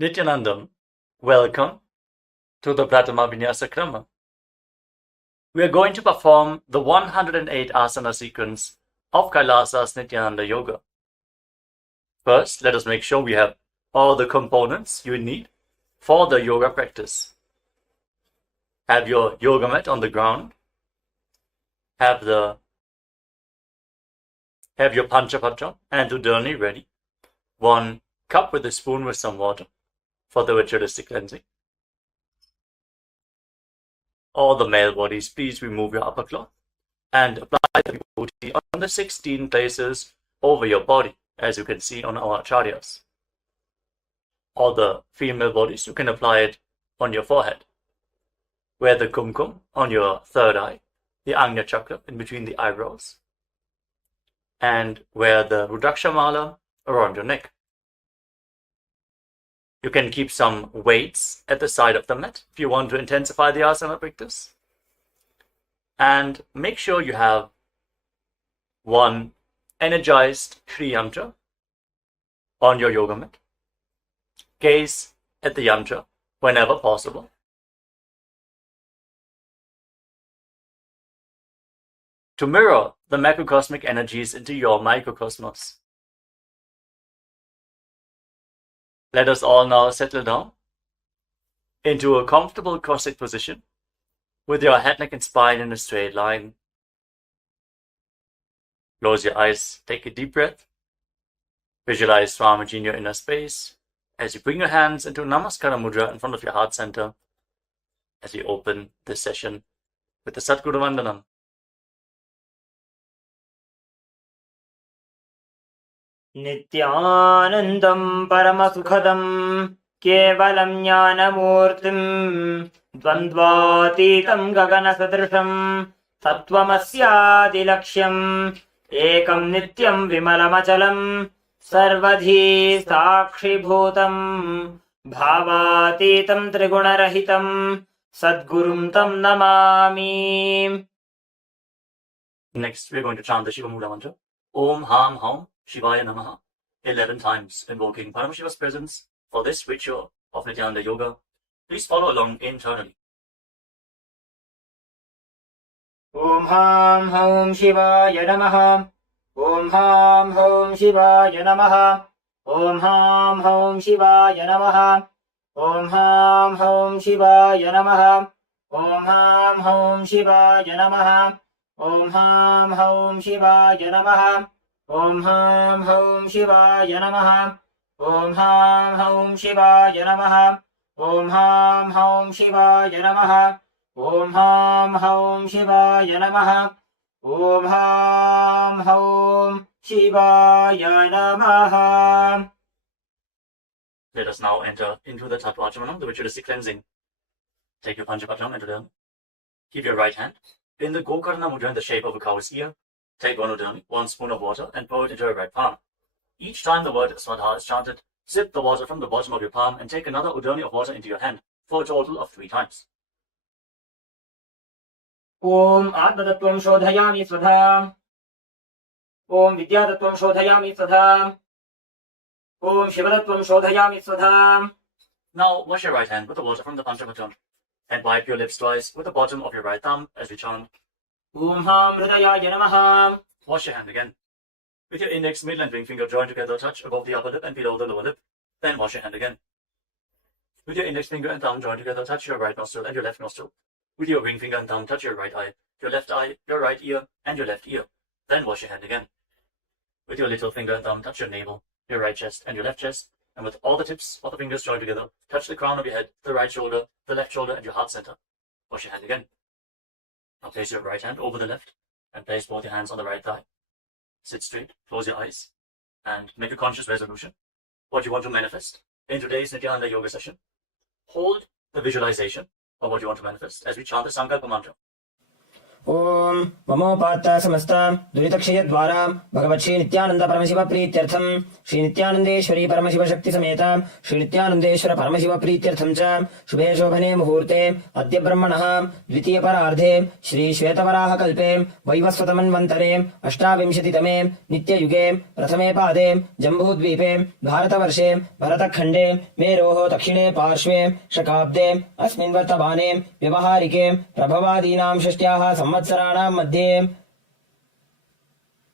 Nithyanandam, welcome to the Prathama Vinyasa Krama. We are going to perform the 108 Asana sequence of KAILASA's Nithyananda Yoga. First, let us make sure we have all the components you need for the yoga practice. Have your yoga mat on the ground. Have your Panchapatra and Udani ready. 1 cup with a spoon with some water for the ritualistic cleansing. All the male bodies, please remove your upper cloth and apply the vibhuti on the 16 places over your body, as you can see on our acharyas. All the female bodies, you can apply it on your forehead. Wear the kumkum on your third eye, the Agnya chakra in between the eyebrows, and wear the Rudraksha mala around your neck. You can keep some weights at the side of the mat if you want to intensify the asana practice. And make sure you have 1 energized Shri Yantra on your yoga mat. Gaze at the yantra whenever possible. To mirror the macrocosmic energies into your microcosmos. Let us all now settle down into a comfortable cross-legged position with your head, neck, and spine in a straight line. Close your eyes, take a deep breath. Visualize Swamiji in your inner space as you bring your hands into Namaskara Mudra in front of your heart center as you open this session with the Satguru Vandanam. Nithyanandam Paramasukhadam Kevalam Jnanamurtim Dvandvatitam Gaganasadrisham Tattvamasyadilaksham Ekam Nityam Vimalamachalam Sarvadhi Sakshibhutam Bhavatitam Trigunarahitam Sadgurum Tam Namami. Next, we are going to chant the Shiva Mula mantra. Om Ham Ham Shivaya Namaha 11 times, invoking Paramashiva's presence for this ritual of Nithyananda Yoga. Please follow along internally. Om Ham Ham Shivaya Namaha. Om Ham Ham Shivaya Namaha. Om Ham Ham Shivaya Namaha. Om Ham Ham Shivaya Namaha. Om Ham Ham Shivaya Namaha. Om Ham Ham Shivaya Namaha. Om Ham Ham Shivaya Namaha. Om Ham Ham Shivaya Namaha. Om Ham Ham Shivaya Namaha. Om Ham Ham Shivaya Namaha. Om Ham Ham Shivaya Namaha. Let us now enter into the Tattvachamanam, the ritualistic cleansing. Take your Panchapatram and Udani. Keep your right hand in the Gokarna Mudra in the shape of a cow's ear. Take 1 Udani, 1 spoon of water, and pour it into your right palm. Each time the word Swadha is chanted, sip the water from the bottom of your palm and take another Udani of water into your hand for a total of 3 times. Om Atmatattvam Shodhayami Swadha. Om Vidyatattvam Shodhayami Swadha. Om Shivatattvam Shodhayami Swadha. Now wash your right hand with the water from the Panchapatram and wipe your lips twice with the bottom of your right thumb as we chant. Om Ham Hridayaya Namaha. Wash your hand again. With your index, middle and ring finger joined together, touch above the upper lip and below the lower lip. Then wash your hand again. With your index finger and thumb joined together, touch your right nostril and your left nostril. With your ring finger and thumb, touch your right eye, your right ear, and your left ear. Then wash your hand again. With your little finger and thumb, touch your navel, your right chest, and your left chest. And with all the tips of the fingers joined together, touch the crown of your head, the right shoulder, the left shoulder, and your heart center. Wash your hand again. Now place your right hand over the left and place both your hands on the right thigh. Sit straight, close your eyes, and make a conscious resolution. What you want to manifest in today's Nithyananda Yoga session. Hold the visualization of what you want to manifest as we chant the Sankalpa mantra. ओम ममोपात्त समस्त दुरितक्षय द्वारा भगवत् श्री नित्यानंद परमशिव प्रीत्यर्थम श्री नित्यानंदेश्वरी परमशिव शक्ति समेत श्री नित्यानंदेश्वर परमशिव प्रीत्यर्थम च शुभे शोभने मुहूर्ते अद्य ब्रह्मणः द्वितीय परार्धे श्री श्वेतवराह कल्पे वैवस्वतमन्वन्तरे अष्टाविंशतितमे नित्ययुगे प्रथमे पादे जम्बूद्वीपे भारतवर्षे भरतखण्डे मेरोः दक्षिणे पार्श्वे शकाब्दे अस्मिन् वर्तमाने व्यवहारिके प्रभवादीनां षष्ट्याः संवत्सराणां मध्ये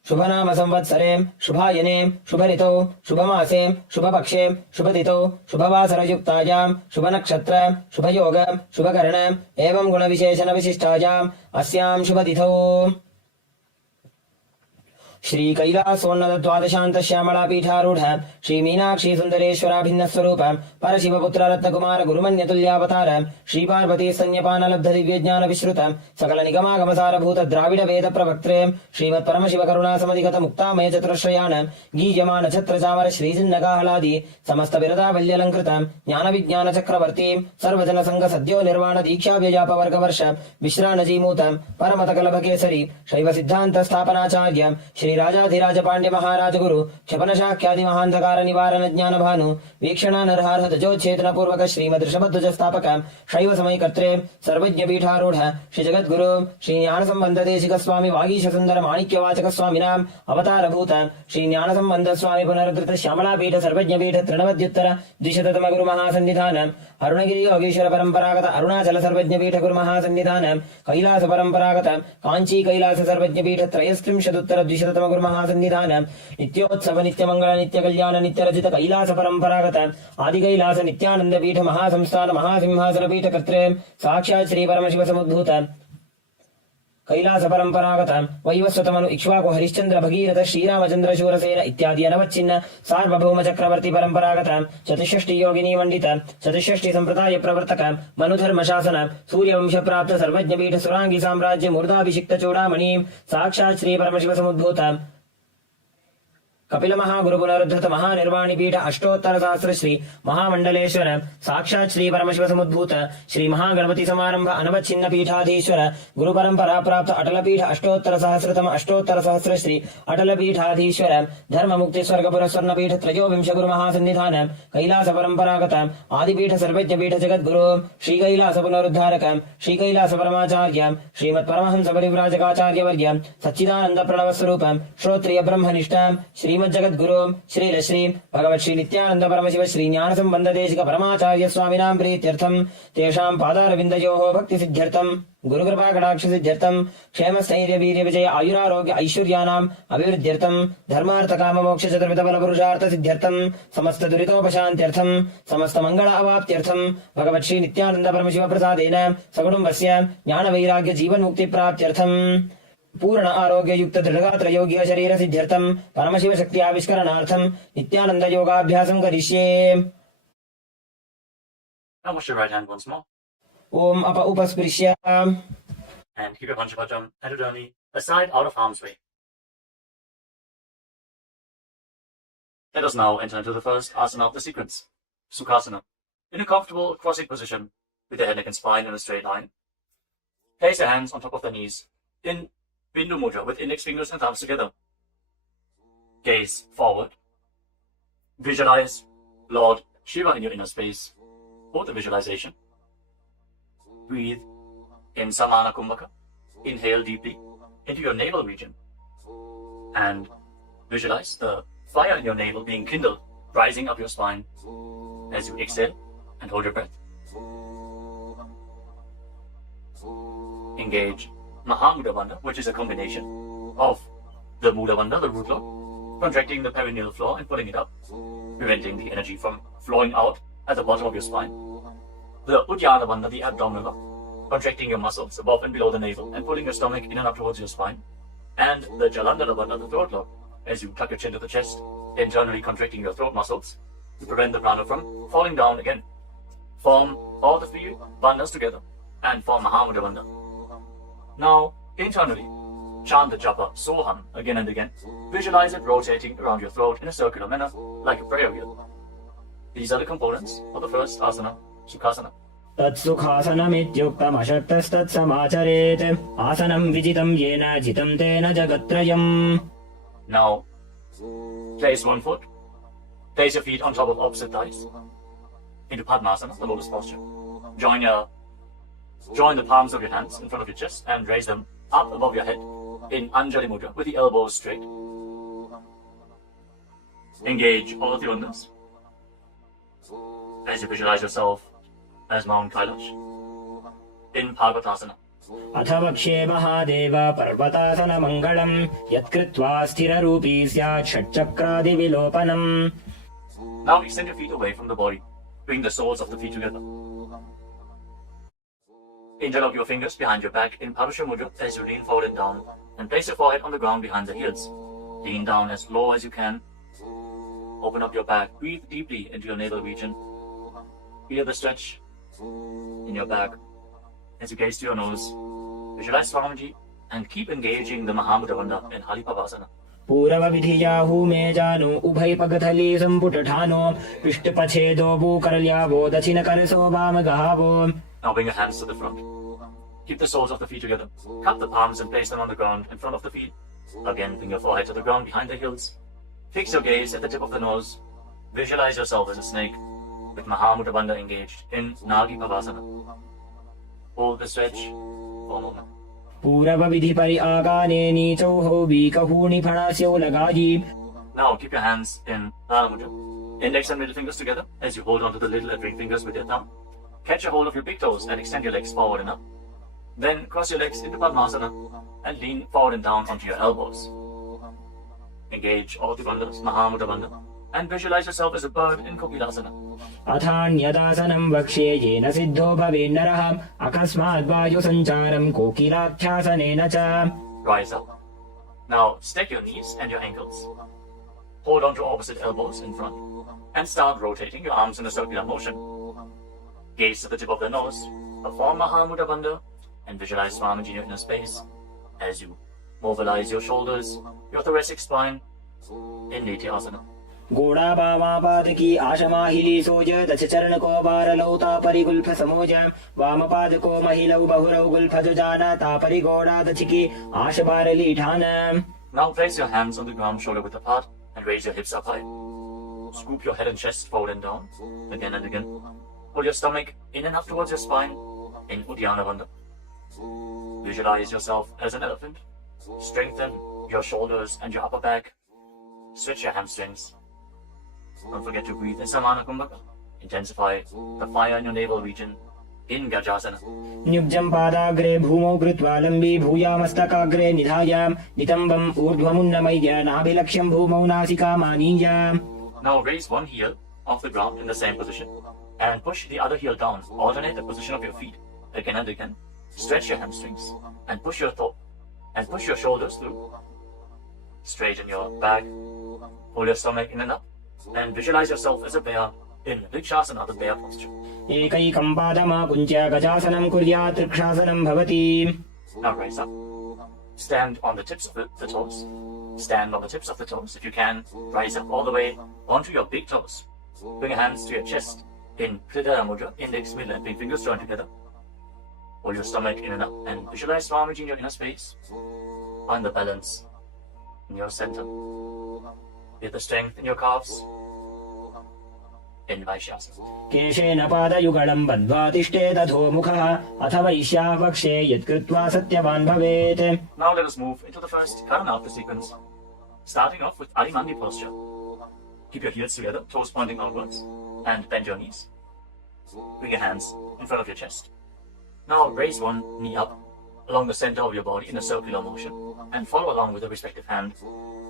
शुभनाम संवत्सरे शुभायने शुभऋतौ शुभमासे शुभपक्षे शुभतिथौ शुभवासरयुक्तायां शुभनक्षत्र शुभयोग शुभकर्ण एवं गुणविशेषण विशिष्टायाम् अस्यां शुभतिथौ श्री कैलासोन्नत द्वादशांत श्यामला पीठारूढ़ श्री मीनाक्षी सुंदरेश्वरा भिन्न स्वरूप परशिवपुत्र रत्नकुमार गुरुमन्यतुल्यावतार श्री पार्वती स्तन्यपान लब्ध दिव्य ज्ञान विश्रुत सकल निगमागम सारभूत द्राविड वेद प्रवक्त्रे श्रीमत् परमशिव करुणा समधिगत मुक्तामय चतुरश्रयान गीयमान छत्र चामर श्री जिन्नगाहलादि समस्त बिरदावल्यलंकृत ज्ञान विज्ञान चक्रवर्ती सर्वजन संघ सद्यो निर्वाण दीक्षा व्यजाप वर्ग वर्ष विश्राणजीमूत परमत कलभ केसरी शैव सिद्धांत स्थापनाचार्य श्री राजाधिराज पांड्य महाराज गुरु क्षपन शाक्यादि महांधकार निवारण ज्ञान भानु वीक्षणा नरहार तजोच्छेदन पूर्वक श्रीमद ऋषभध्वज स्थापक शैव समय कर्त्रे सर्वज्ञ पीठारूढ़ श्री जगत गुरु श्री ज्ञान संबंध देशिक स्वामी वागीश सुंदर माणिक्य वाचक स्वामिनाम अवतार भूत श्री ज्ञान संबंध स्वामी पुनर्कृत श्यामला पीठ सर्वज्ञ पीठ तृणवद्युत्तर द्विशततम गुरु महासन्निधान अरुणगिरी योगेश्वर परंपरागत अरुणाचल सर्वज्ञ पीठ गुरु महासन्निधान कैलास परंपरागत कांची कैलास सर्वज्ञ पीठ त्रयस्त्रिंशदुत्तर द्विशततम गुरु महासन्निधान नित्योत्सव नित्य मंगल नित्य कल्याण नित्य रचित कैलास परंपरागत आदि कैलास नित्यानंद पीठ महासंस्थान महासिंहासन पीठ कर्त्रे साक्षात् श्री परमशिव समुद्भूत कैलास परंपरागत वैवस्वतमनु इक्ष्वाकु हरिश्चंद्र भगीरथ श्रीरामचंद्र शूरसेन इत्यादि अनवच्छिन्न सार्वभौम चक्रवर्ती परंपरागत चतुष्षष्टि योगिनी मंडित चतुष्षष्टि संप्रदाय प्रवर्तक मनुधर्म शासन सूर्यवंश प्राप्त सर्वज्ञ पीठ सुरांगी साम्राज्य मूर्धाभिषिक्त चूड़ामणि साक्षात् श्री परमशिव समुद्भूत कपिल महागुरु पुनरुद्धृत महानिर्वाणी पीठ अष्टोत्तर सहस्र श्री महामंडलेश्वर साक्षात् श्री परमशिव समुद्भूत श्री महागणपति समारंभ अनवच्छिन्न पीठाधीश्वर गुरु परंपरा प्राप्त अटल पीठ अष्टोत्तर सहस्रतम अष्टोत्तर सहस्र श्री अटल पीठाधीश्वर धर्म मुक्ति स्वर्गपुर स्वर्ण पीठ त्रयोविंश गुरु महासन्निधान कैलास परंपरागत आदिपीठ सर्वज्ञ पीठ जगत गुरु श्री कैलास पुनरुद्धारक श्री कैलास परमाचार्य श्रीमत् परमहंस परिव्राजकाचार्य वर्य सच्चिदानंद प्रणव स्वरूप श्रोत्रिय ब्रह्मनिष्ठ श्री जगत गुरु श्री श्री भगवत् श्री नित्यानंद परमशिव श्री ज्ञान संबंध देशिक परमाचार्य स्वामिनां प्रीत्यर्थम तेषां पादारविन्दयोः भक्ति सिद्ध्यर्थम गुरु कृपा कटाक्ष सिद्ध्यर्थम क्षेम स्थैर्य वीर्य विजय आयुरारोग्य ऐश्वर्याणाम् अभिवृद्ध्यर्थम धर्मार्थ काम मोक्ष चतुर्विध बल पुरुषार्थ सिद्ध्यर्थम समस्त दुरितोपशान्त्यर्थम समस्त मंगल अवाप्त्यर्थम भगवत् श्री नित्यानंद परमशिव प्रसादेन सकुटुम्बस्य ज्ञान वैराग्य जीवन मुक्ति प्राप्त्यर्थम पूर्ण आरोग्य युक्त दृढ़गात्र योग्य शरीर सिद्ध्यर्थम परमशिव शक्ति आविष्करणार्थम नित्यानंद योगाभ्यासं करिष्ये। Now wash your right hand once more. ओम अप उपस्पृश्य And keep your Panchapatam and your journey aside out of harm's way. Let us now enter into the first asana of the sequence, Sukhasana. In a comfortable crossing position with the head, neck and spine in a straight line. Place your hands on top of the knees in Bindu Mudra with index fingers and thumbs together. Gaze forward. Visualize Lord Shiva in your inner space. For the visualization, breathe in Samana Kumbhaka. Inhale deeply into your navel region. And visualize the fire in your navel being kindled, rising up your spine as you exhale and hold your breath. Engage Mahamudra Bandha, which is a combination of the Mula Bandha, the root lock, contracting the perineal floor and pulling it up, preventing the energy from flowing out at the bottom of your spine. The Uddiyana Bandha, the abdominal lock, contracting your muscles above and below the navel and pulling your stomach in and up towards your spine. And the Jalandhara Bandha, the throat lock, as you tuck your chin to the chest, internally contracting your throat muscles to prevent the prana from falling down again. Form all the three bandhas together and form Mahamudra Bandha. Now, internally, chant the japa Soham again and again. Visualize it rotating around your throat in a circular manner, like a prayer wheel. These are the components of the first asana, Sukhasana. तत्सुखासनमित्युक्तमशक्तस्तत्समाचरेत् आसनं विजितं येन जितं तेन जगत्त्रयम्. Now, place one foot, place your feet on top of opposite thighs, into Padmasana, the lotus posture. Join the palms of your hands in front of your chest and raise them up above your head in Anjali Mudra with the elbows straight. Engage all of the uddhas as you visualize yourself as Mount Kailash in Parvatasana. अथ वक्ष्ये महादेव पर्वतासनमङ्गलम् यत्कृत्वा स्थिररूपी स्यात् षट्चक्रादिविलोपनम्. Now extend your feet away from the body. Bring the soles of the feet together. Interlock your fingers behind your back in Parasha Mudra as you lean forward and down, and place your forehead on the ground behind the heels. Lean down as low as you can. Open up your back. Breathe deeply into your navel region. Feel the stretch in your back. As you gaze to your nose, visualize Swamiji and keep engaging the Mahamudra Bandha in Halipavasana. पूरवविधियाहू मे जानु उभय पगथली सम्पुटठानो पृष्ठपछेदो भूकरल्यावो दक्षिणकरसो वामगहावो. Now bring your hands to the front. Keep the soles of the feet together. Cup the palms and place them on the ground in front of the feet. Again, bring your forehead to the ground behind the heels. Fix your gaze at the tip of the nose. Visualize yourself as a snake with Mahamudra Bandha engaged in Nagi Pavasana. Hold the stretch for a moment. पूरवविधि परि आगाने नीचौहो वीकहूणि फणास्यौ लगायि. Now keep your hands in Prana Mudra. Index and middle fingers together as you hold onto the little and ring fingers with your thumb. Catch a hold of your big toes and extend your legs forward and up. Then cross your legs into Padmasana and lean forward and down onto your elbows. Engage all the bandhas, Mahamudra Bandha, and visualize yourself as a bird in Kokilasana. अथान्यदासनं वक्ष्ये येन सिद्धो भवेन्नरः अकस्मात् वायुसञ्चारं कोकिलाख्यासनेन च. Rise up. Now stack your knees and your ankles. Hold onto opposite elbows in front and start rotating your arms in a circular motion. Gaze to the tip of the nose, perform Mahamudra Bandha, and visualize Swamiji in your inner space as you mobilize your shoulders, your thoracic spine in Nithyananda. गोड़ा वामापादकी आशमाहिली सोज दश चरण को बारलौ तापरि Gulf समोज वामपाद को महिलौ बहुरौ गुल्फज जाना तापरि गोड़ा दचिकी आश बारली ठान. Now place your hands on the ground shoulder width apart and raise your hips up high. Scoop your head and chest forward and down again and again. Pull your stomach in and up towards your spine in Uddiyana Bandha. Visualize yourself as an elephant. Strengthen your shoulders and your upper back. Stretch your hamstrings. Don't forget to breathe in Samana Kumbhaka. Intensify the fire in your navel region in Gajasana. न्युब्जं पादाग्रे भूमौ कृत्वा लम्बी भूयामस्तकाग्रे निधाय नितम्बम् ऊर्ध्वमुन्नमय्य नाभिलक्ष्यं भूमौ नासिकामानीय. Now raise one heel off the ground in the same position and push the other heel down. Alternate the position of your feet again and again. Stretch your hamstrings and push your shoulders through. Straighten your back. Pull your stomach in and up. And visualize yourself as a bear in Vrikshasana, the bear posture. एकैकं पादमाकुञ्च्य गजासनं कुर्यात् त्रिक्षासनं भवति. Now rise up. Stand on the tips of the toes. Stand on the tips of the toes. If you can, rise up all the way onto your big toes. Bring your hands to your chest in Hridaya Mudra, index, middle and big fingers joined together. Hold your stomach in and up and visualize Swamiji in your inner space. Find the balance in your center. Get the strength in your calves. In Vaishyasana. केशेन पादयुगलं बद्ध्वा तिष्ठेत् अधोमुखः अथ वैश्याः वक्ष्ये यत्कृत्वा सत्यवान् भवेत्. Now let us move into the first Karana sequence. Starting off with Adimandi posture. Keep your heels together, toes pointing outwards, and bend your knees. Bring your hands in front of your chest. Now raise one knee up along the center of your body in a circular motion and follow along with the respective hand.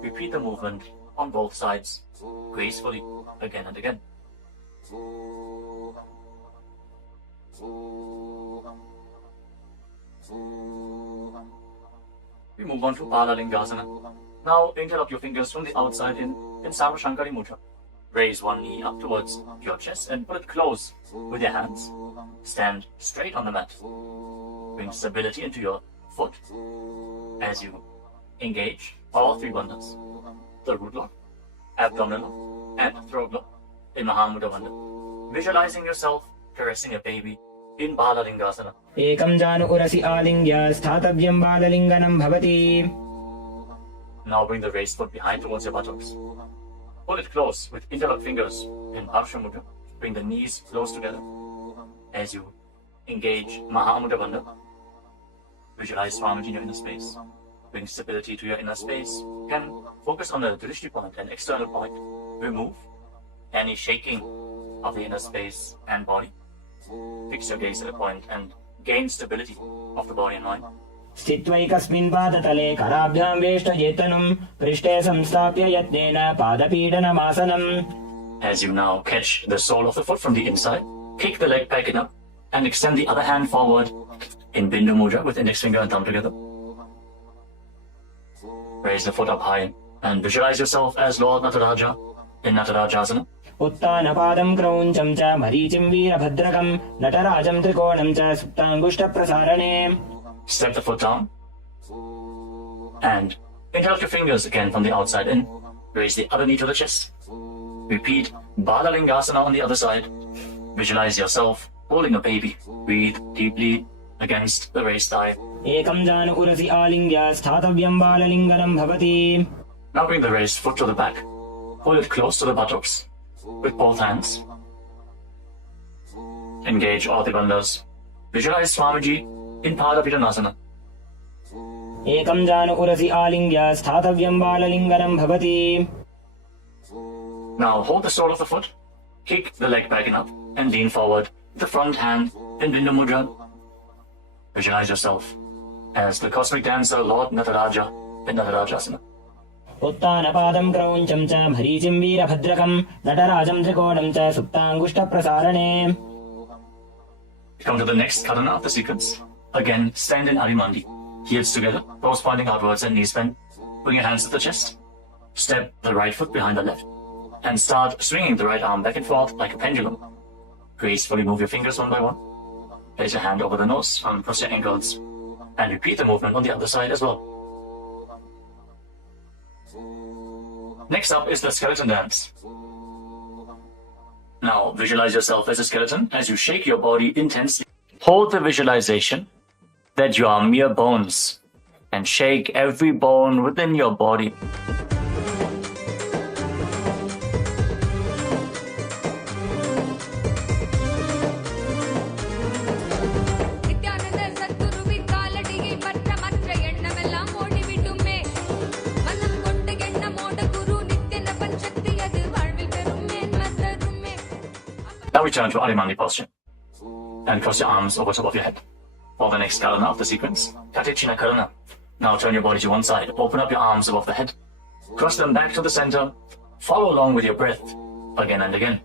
Repeat the movement on both sides gracefully again and again. We move on to Palalingasana. Now interlock your fingers from the outside in Sarvashankari Mudra. Raise one knee up towards your chest and pull it close with your hands. Stand straight on the mat. Bring stability into your foot as you engage all three bandhas. The root lock, abdominal lock, and throat lock in Mahamudra Bandha. Visualizing yourself caressing a baby in Balalingasana. एकं जानु उरसि आलिङ्ग्य स्थातव्यं बाललिङ्गनं भवति. Now bring the raised foot behind towards your buttocks. Pull it close with interlocked fingers in Arsha Mudra. Bring the knees close together as you engage Mahamudra Bandha. Visualize Swamiji in your inner space. Bring stability to your inner space. You can focus on the drishti point and external point. Remove any shaking of the inner space and body. Fix your gaze at a point and gain stability of the body and mind. स्थित्वैकस्मिन् पादतले कराभ्यां वेष्टयेतनुं पृष्ठे संस्थाप्य यत्नेन पादपीडनमासनम्. As you now catch the sole of the foot from the inside, kick the leg back up and extend the other hand forward in Bindu Mudra with index finger and thumb together. Raise the foot up high and visualize yourself as Lord Nataraja in Natarajasana. उत्तानपादं क्रौञ्चं च मरीचिं वीरभद्रकं नटराजं त्रिकोणं च सुप्ताङ्गुष्ठप्रसारणे. Step the foot down and interlock your fingers again from the outside in. Raise the other knee to the chest. Repeat Balalingasana on the other side. Visualize yourself holding a baby. Breathe deeply against the raised thigh. एकं जानु उरसि आलिङ्ग्य स्थातव्यं बाललिङ्गनं भवति. Now bring the raised foot to the back. Pull it close to the buttocks with both hands. Engage all the bandhas. Visualize Swamiji in Padapidanasana. एकं जानु उरसि आलिङ्ग्य स्थातव्यं बाललिङ्गनं भवति. Now hold the sole of the foot, kick the leg back and up, and lean forward with the front hand in Bindu Mudra. Visualize yourself as the cosmic dancer Lord Nataraja in Natarajasana. उत्तानपादं क्रौञ्चं च मरीचिं वीरभद्रकं नटराजं त्रिकोणं च सुप्ताङ्गुष्ठप्रसारणे. Come to the next karana of the sequence. Again, stand in Arimandi. Heels together, toes pointing outwards and knees bent. Bring your hands to the chest. Step the right foot behind the left. And start swinging the right arm back and forth like a pendulum. Gracefully move your fingers one by one. Place your hand over the nose, cross your ankles. And repeat the movement on the other side as well. Next up is the skeleton dance. Now visualize yourself as a skeleton as you shake your body intensely. Hold the visualization that you are mere bones and shake every bone within your body. Now return to Arimandi posture and cross your arms over top of your head. For the next karana of the sequence, Katichina Karana. Now turn your body to one side, open up your arms above the head, cross them back to the center, follow along with your breath again and again.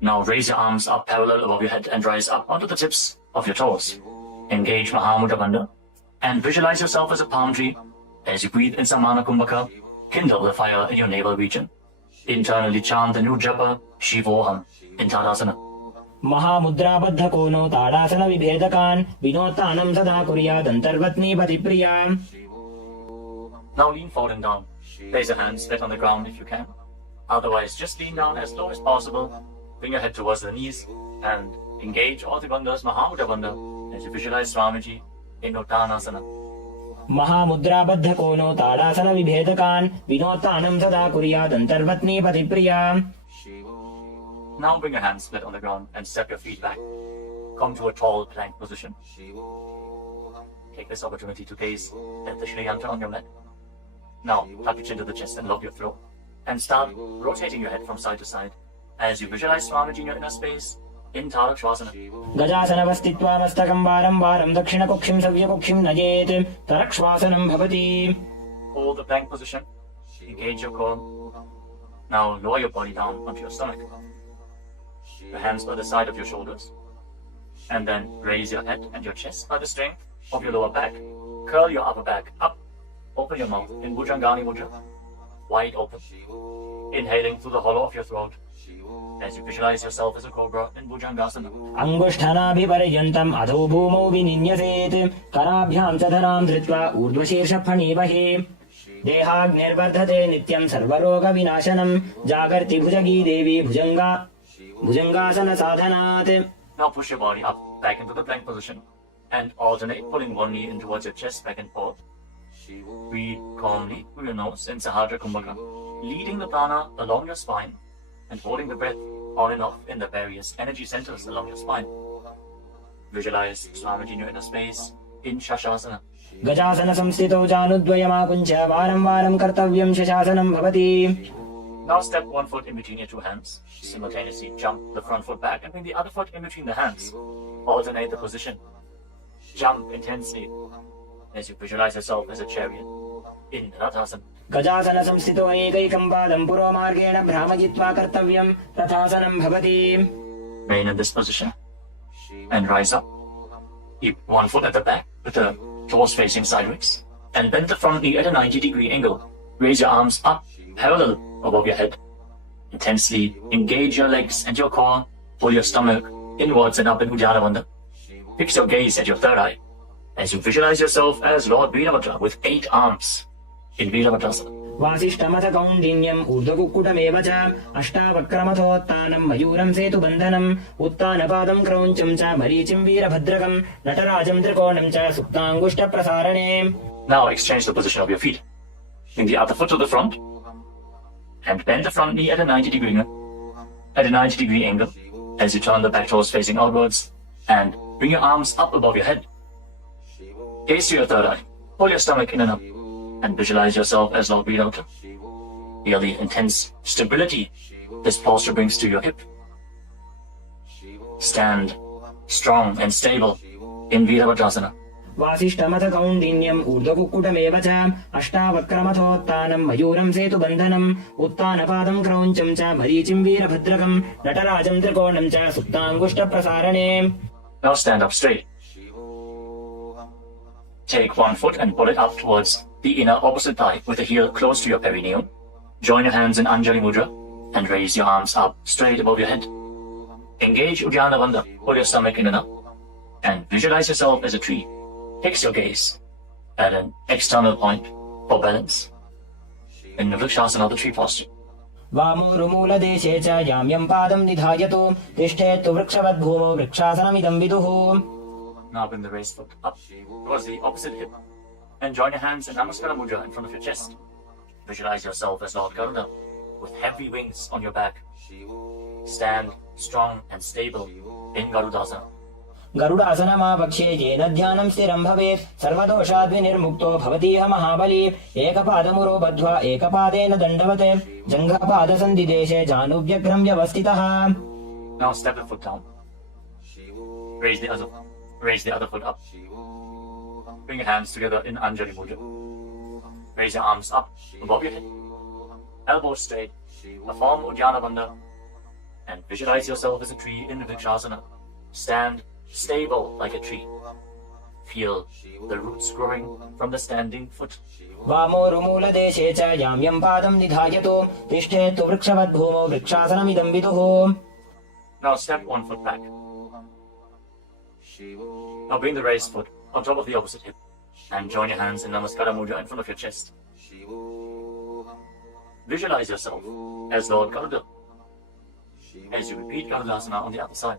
Now raise your arms up parallel above your head and rise up onto the tips of your toes. Engage Mahamudra Bandha and visualize yourself as a palm tree. As you breathe in Samana Kumbhaka, kindle the fire in your navel region. Internally chant the new japa Shivoham in Tadasana. महामुद्राबद्धकोनो tadasana विभेदकान् विनोत्तानं सदा कुर्यादन्तर्वत्नी पतिप्रिया. Now lean forward and down. Place your hands flat on the ground if you can. Otherwise, just lean down as low as possible. Bring your head towards the knees and engage all the bandhas Mahamudra Bandha as you visualize Swamiji in Uttanasana. महामुद्राबद्धकोनो tadasana विभेदकान् विनोत्तानं सदा कुर्यादन्तर्वत्नी पतिप्रिया. Now bring your hands flat on the ground and step your feet back. Come to a tall plank position. Take this opportunity to gaze at the Shri Yantra on your mat. Now tuck your chin to the chest and lock your throat. And start rotating your head from side to side as you visualize Swamiji in your inner space in Tarakshvasana. गजासनवस्थित्वा मस्तकं वारं वारं दक्षिणकुक्षिं सव्यकुक्षिं नयेत् तरक्ष्वासनं भवति. Hold the plank position. Engage your core. Now lower your body down onto your stomach. Your hands by the side of your shoulders. And then raise your head and your chest by the strength of your lower back. Curl your upper back up. Open your mouth in Bhujangani Mudra. Wide open. Inhaling through the hollow of your throat. As you visualize yourself as a cobra in Bhujangasana. अङ्गुष्ठानाभिपर्यन्तम् अधो भूमौ विनिन्यसेत् कराभ्यां च धरां धृत्वा ऊर्ध्वशीर्षफणीवहे. देहाग्निर्वर्धते नित्यं सर्वरोगविनाशनं जागर्ति भुजगी देवी भुजंगासन साधनात्. Now push your body up, back into the plank position, and alternate pulling one knee in towards your chest, back and forth. Breathe calmly through your nose in Sahasrara Kumbhaka, leading the prana along your spine and holding the breath on and off in the various energy centers along your spine. Visualize Swamiji in your inner space in Shastasana. गजासन संस्थितौ जानुद्वयमाकुञ्च वारं वारं कर्तव्यं शशासनं भवति. Now step one foot in between your two hands. Simultaneously jump the front foot back and bring the other foot in between the hands. Alternate the position. Jump intensely as you visualize yourself as a chariot in Rathasana. गजासन संस्थितो एकैकं पादं पुरोमार्गेण भ्रामयित्वा कर्तव्यं रथासनं भवति. Remain in this position and rise up. Keep one foot at the back with the toes facing sideways and bend the front knee at a 90-degree angle. Raise your arms up parallel above your head. Intensely engage your legs and your core. Pull your stomach inwards and up in Uddiyana Bandha. Fix your gaze at your third eye as you visualize yourself as Lord Veerabhadra with 8 arms in Veerabhadrasana. वासिष्ठमथ कौण्डिन्यम् ऊर्ध्वकुक्कुटमेव च अष्टावक्रमथोत्तानं मयूरं सेतुबन्धनम् उत्तानपादं क्रौञ्चं च मरीचिं वीरभद्रकं नटराजं त्रिकोणं च सुप्ताङ्गुष्ठप्रसारणे. Now exchange the position of your feet. Bring the other foot to the front and bend the front knee at a 90-degree angle as you turn the back toes facing outwards and bring your arms up above your head. Gaze to your third eye. Pull your stomach in and up and visualize yourself as Lord Veerabhadra. Feel the intense stability this posture brings to your hip. Stand strong and stable in Veerabhadrasana. वासिष्ठमथ कौण्डिन्यम् ऊर्ध्वकुक्कुटमेव च अष्टावक्रमथोत्तानं मयूरं सेतुबन्धनम् उत्तानपादं क्रौञ्चं च मरीचिं वीरभद्रकं नटराजं त्रिकोणं च सुप्ताङ्गुष्ठप्रसारणे. Now stand up straight. Take one foot and pull it up towards the inner opposite thigh with the heel close to your perineum. Join your hands in Anjali Mudra and raise your arms up straight above your head. Engage Uddiyana Bandha. Pull your stomach in and up and visualize yourself as a tree. Fix your gaze at an external point for balance in the Vrikshasana, the tree posture. वामोरुमूलदेशे च याम्यं पादं निधायतु तिष्ठेत्तु वृक्षवद्भूमौ वृक्षासनमिदं विदुः. Now bring the raised foot up towards the opposite hip and join your hands in Namaskara Mudra in front of your chest. Visualize yourself as Lord Garuda with heavy wings on your back. Stand strong and stable in Garudasana. गरुडासनमावक्ष्ये येन ध्यानं स्थिरं भवेत् सर्वदोषाद्विनिर्मुक्तो भवतीह महाबली. एकपादमुरो बद्ध्वा एकपादेन दण्डवत् जङ्घपादसन्धिदेशे जानुव्यग्रं व्यवस्थितः. Now step the foot down. Raise the other foot up. Bring your hands together in Anjali Mudra. Raise your arms up above your head. Elbows straight. Perform Uddiyana Bandha and visualize yourself as a tree in Vrikshasana. Stand stable like a tree. Feel the roots growing from the standing foot. वामोरुमूलदेशे च याम्यं पादं निधायतु तिष्ठेत्तु वृक्षवद्भूमौ वृक्षासनमिदं विदुः. Now step one foot back. Now bring the raised foot on top of the opposite hip and join your hands in Namaskara Mudra in front of your chest. Visualize yourself as Lord Garuda as you repeat Garudasana on the other side.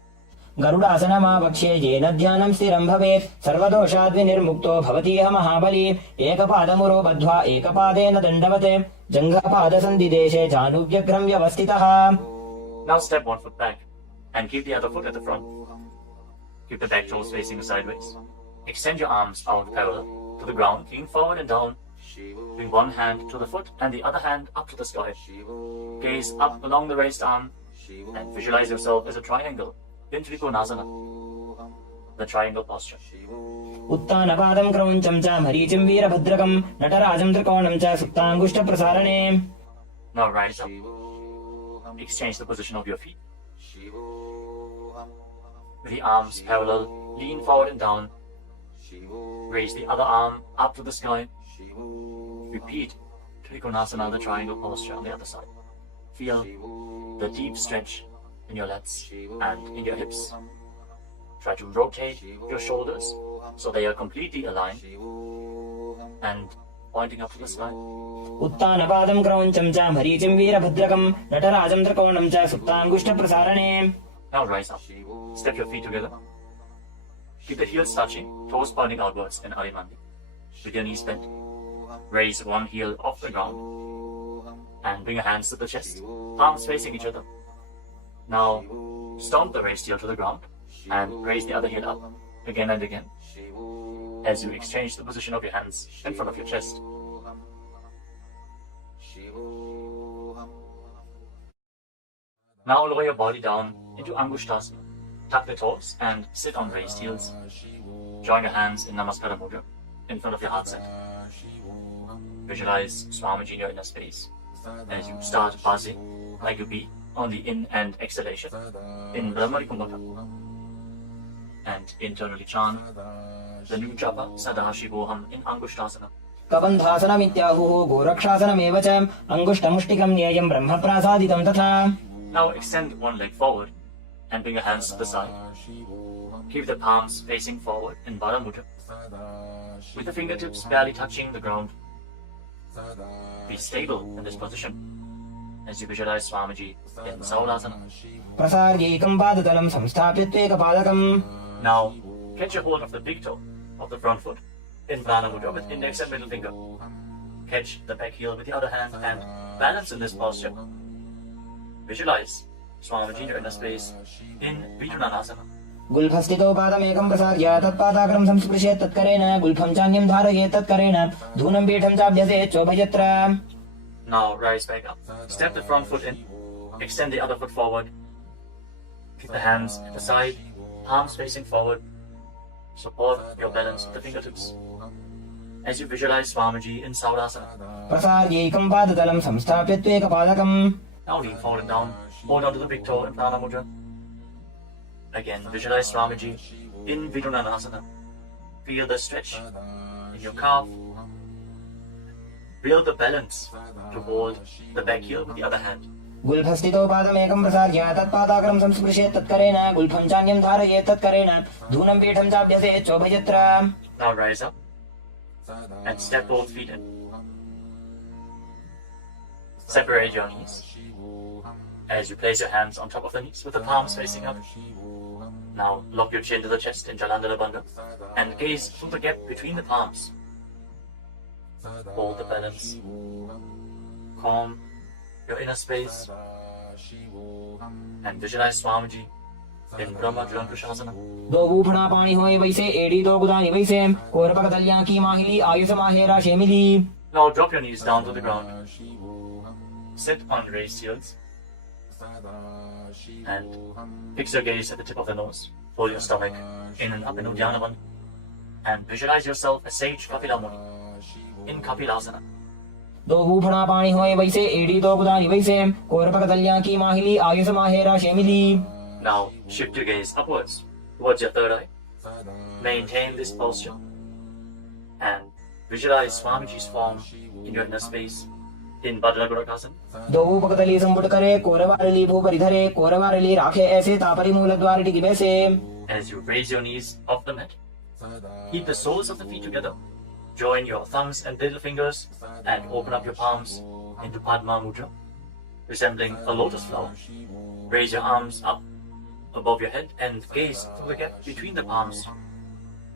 गरुडासनमावक्ष्ये येन ध्यानं स्थिरं भवेत् सर्वदोषाद्विनिर्मुक्तो भवतीह महाबली. एकपादमुरो बद्ध्वा एकपादेन दण्डवत् जङ्घपादसन्धिदेशे जानुव्यग्रं व्यवस्थितः. Now step one foot back and keep the other foot at the front. Keep the back toes facing sideways. Extend your arms out parallel to the ground, lean forward and down. Bring one hand to the foot and the other hand up to the sky. Gaze up along the raised arm and visualize yourself as a triangle in Trikonasana, the triangle posture. उत्तानपादं क्रौञ्चं च मरीचिं वीरभद्रकं नटराजं त्रिकोणं च सुप्ताङ्गुष्ठप्रसारणे. Now rise up. Exchange the position of your feet. With the arms parallel, lean forward and down. Raise the other arm up to the sky. Repeat Trikonasana, the triangle posture on the other side. Feel the deep stretch in your lats and in your hips. Try to rotate your shoulders so they are completely aligned and pointing up to the sky. उत्तानपादं क्रौञ्चं च मरीचिं वीरभद्रकं नटराजं त्रिकोणं च सुप्ताङ्गुष्ठप्रसारणे. Now rise up. Step your feet together. Keep the heels touching, toes pointing outwards in Arimandi. With your knees bent, raise one heel off the ground and bring your hands to the chest, palms facing each other. Now stomp the raised heel to the ground and raise the other heel up again and again as you exchange the position of your hands in front of your chest. Now lower your body down into Angushtasana. Tuck the toes and sit on raised heels. Join your hands in Namaskara Mudra in front of your heart center. Visualize Swamiji in your inner space as you start buzzing like a bee on the in and exhalation in Brahmari Kumbhaka. And internally chant the new japa Sadashivoham in Angushtasana. कबन्धासनमित्याहुः गोरक्षासनमेव च अङ्गुष्ठमुष्टिकं न्येयं ब्रह्मप्रासादितं तथा. Now extend one leg forward and bring your hands to the side. Keep the palms facing forward in Baddha Mudra, with the fingertips barely touching the ground. Be stable in this position as you visualize Swamiji in Saulasana. प्रसार्यैकं पादतलं संस्थाप्य त्वेकपादकम्. Now catch a hold of the big toe of the front foot in Prana Mudra with index and middle finger. Catch the back heel with the other hand and balance in this posture. Visualize Swamiji in your inner space in Vinyasa. गुल्फस्थितो पादमेकं प्रसार्य तत्पादाग्रं संस्पृशेत् तत्करेण गुल्फं चान्यं धारयेत् तत्करेण धूनं पीठं चाभ्यसेत् चोभयत्र. Now rise back up. Step the front foot in. Extend the other foot forward. Keep the hands at the side, palms facing forward. Support your balance with the fingertips as you visualize Swamiji in Saulasana. प्रसार्यैकं पादतलं संस्थाप्य त्वेकपादकम्. Now lean forward and down. Hold on to the big toe in Prana Mudra. Again, visualize Swamiji in Vidunanasana. Feel the stretch in your calf. Build the balance to hold the back heel with the other hand. गुल्फस्थितो पादमेकं प्रसार्य तत्पादाग्रं संस्पृशेत् तत्करेण गुल्फं चान्यं धारयेत् तत्करेण धूनं पीठं चाभ्यसेत् चोभयत्र. Now rise up and step both feet in. Separate your knees as you place your hands on top of the knees with the palms facing up. Now lock your chin to the chest in Jalandhara Bandha and gaze through the gap between the palms. Hold the balance. Calm your inner space and visualize Swamiji in Brahma Jalankashasana. दो बूफड़ा पानी होए वैसे एड़ी दो गुदानी वैसे कोरपक दलियां की माहिली आयुष माहेरा शेमिली. Now drop your knees down to the ground. Sit on raised heels and fix your gaze at the tip of the nose. Pull your stomach in and up in Uddiyana Bandha and visualize yourself as Sage Kapila Muni in Kapilasana. दो बूफड़ा पानी होए वैसे एड़ी दो गुदानी वैसे कोरपक दलियां की माहिली आयुष माहेरा शेमिली. Now shift your gaze upwards towards your third eye. Maintain this posture and visualize Swamiji's form in your inner space in Bhadragurakasana. दो बूपकतली संपुट करे कोरवारली भूपरि धरे कोरवारली राखे ऐसे तापरि मूल द्वार टिकी बैसे. As you raise your knees off the mat, keep the soles of the feet together. Join your thumbs and little fingers and open up your palms into Padma Mudra, resembling a lotus flower. Raise your arms up above your head and gaze through the gap between the palms.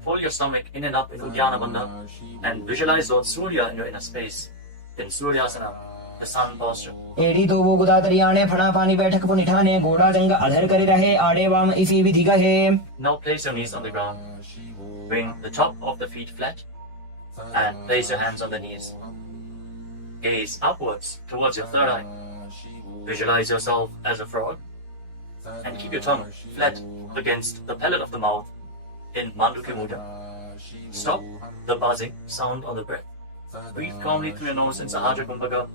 Fold your stomach in and up in Uddiyana Bandha and visualize Lord Surya in your inner space in Suryasana, the sun posture. एड़ी दो वो गुदा दरियाने फणा पानी बैठक पुनिठाने घोड़ा जंग अधर करे रहे आड़े वाम इसी विधि कहे. Now place your knees on the ground. Bring the top of the feet flat and place your hands on the knees. Gaze upwards towards your third eye. Visualize yourself as a frog and keep your tongue flat against the palate of the mouth in Manduki Mudra. Stop the buzzing sound on the breath. Breathe calmly through your nose in Sahaja Kumbhaka.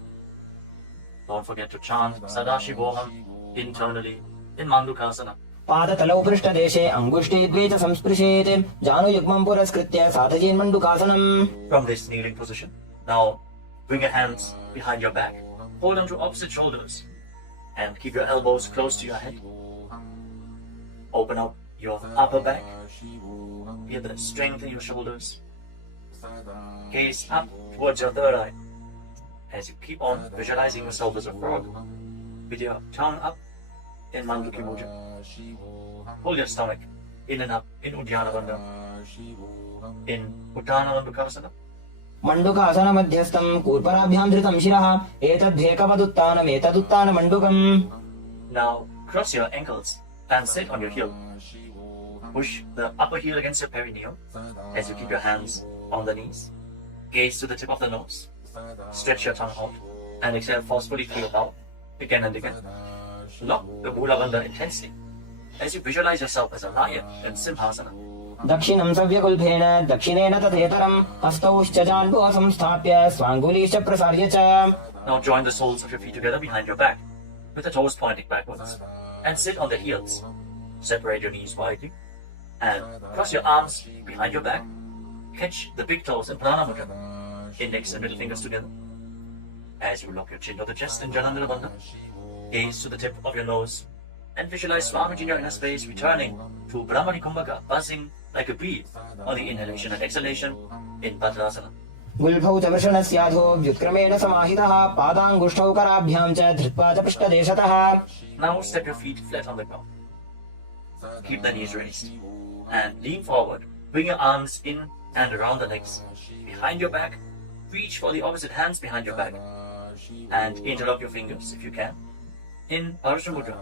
Don't forget to chant Sadashivoham internally in Mandukasana. पादतलौ पृष्ठदेशे अङ्गुष्ठे द्वे च संस्पृशेत् जानुयुग्मं पुरस्कृत्य साधयेन्मण्डुकासनम्. From this kneeling position, now bring your hands behind your back. Hold on to opposite shoulders and keep your elbows close to your head. Open up your upper back. Feel the strength in your shoulders. Gaze up towards your third eye. As you keep on visualizing yourself as a frog, with your tongue up in Mandukya Mudra. Hold your stomach in and up in Uddiyana Bandha, in Uttana Mandukasana. मंडुकासन मध्यस्थं कूर्पराभ्यां धृतं शिरः एतद्धेकपदुत्तानम् एतदुत्तानमण्डुकम्. Now cross your ankles and sit on your heel. Push the upper heel against your perineum as you keep your hands on the knees. Gaze to the tip of the nose. Stretch your tongue out and exhale forcefully through your mouth again and again. Lock the Mula Bandha intensely as you visualize yourself as a lion in Simhasana. दक्षिणं सव्यकुल्फेन दक्षिणेन तथेतरं हस्तौश्च जान्बुः संस्थाप्य स्वाङ्गुलीश्च प्रसार्य च. Now join the soles of your feet together behind your back with the toes pointing backwards and sit on the heels. Separate your knees widely and cross your arms behind your back. Catch the big toes in Prana Mudra, index and middle fingers together. As you lock your chin to the chest in Jalandhara Bandha, gaze to the tip of your nose and visualize Swamiji in your inner space returning to Brahmani Kumbhaka, buzzing like a bee on the inhalation and exhalation in Bhadrasana. गुल्फौ च वृषणस्याधो व्युत्क्रमेण समाहितः पादाङ्गुष्ठौ कराभ्यां च धृत्वा च पृष्ठदेशतः. Now step your feet flat on the ground. Keep the knees raised and lean forward. Bring your arms in and around the legs. Behind your back, reach for the opposite hands behind your back and interlock your fingers if you can in Parsha Mudra.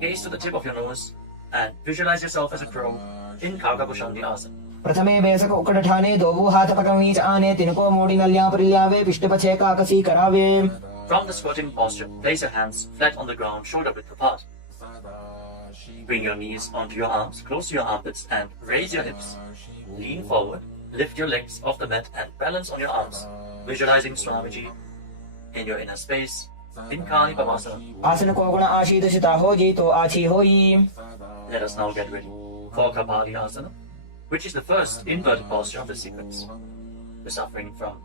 Gaze to the tip of your nose and visualize yourself as a crow in Karkapushandi Asana. प्रथमे बेसक उक्कटठाने दोबू हाथ पकमीच आने तिनको मोड़ी नल्या परिल्यावे पिष्टपछे काकसी करावे. From the squatting posture, place your hands flat on the ground, shoulder width apart. Bring your knees onto your arms, close to your armpits and raise your hips. Lean forward, lift your legs off the mat and balance on your arms, visualizing Swamiji in your inner space in Kali Pavasana. आसन को गुण आशीर्षिता हो जी तो आछी होई. Let us now get ready for Kapali Asana, which is the first inverted posture of the sequence. We're suffering from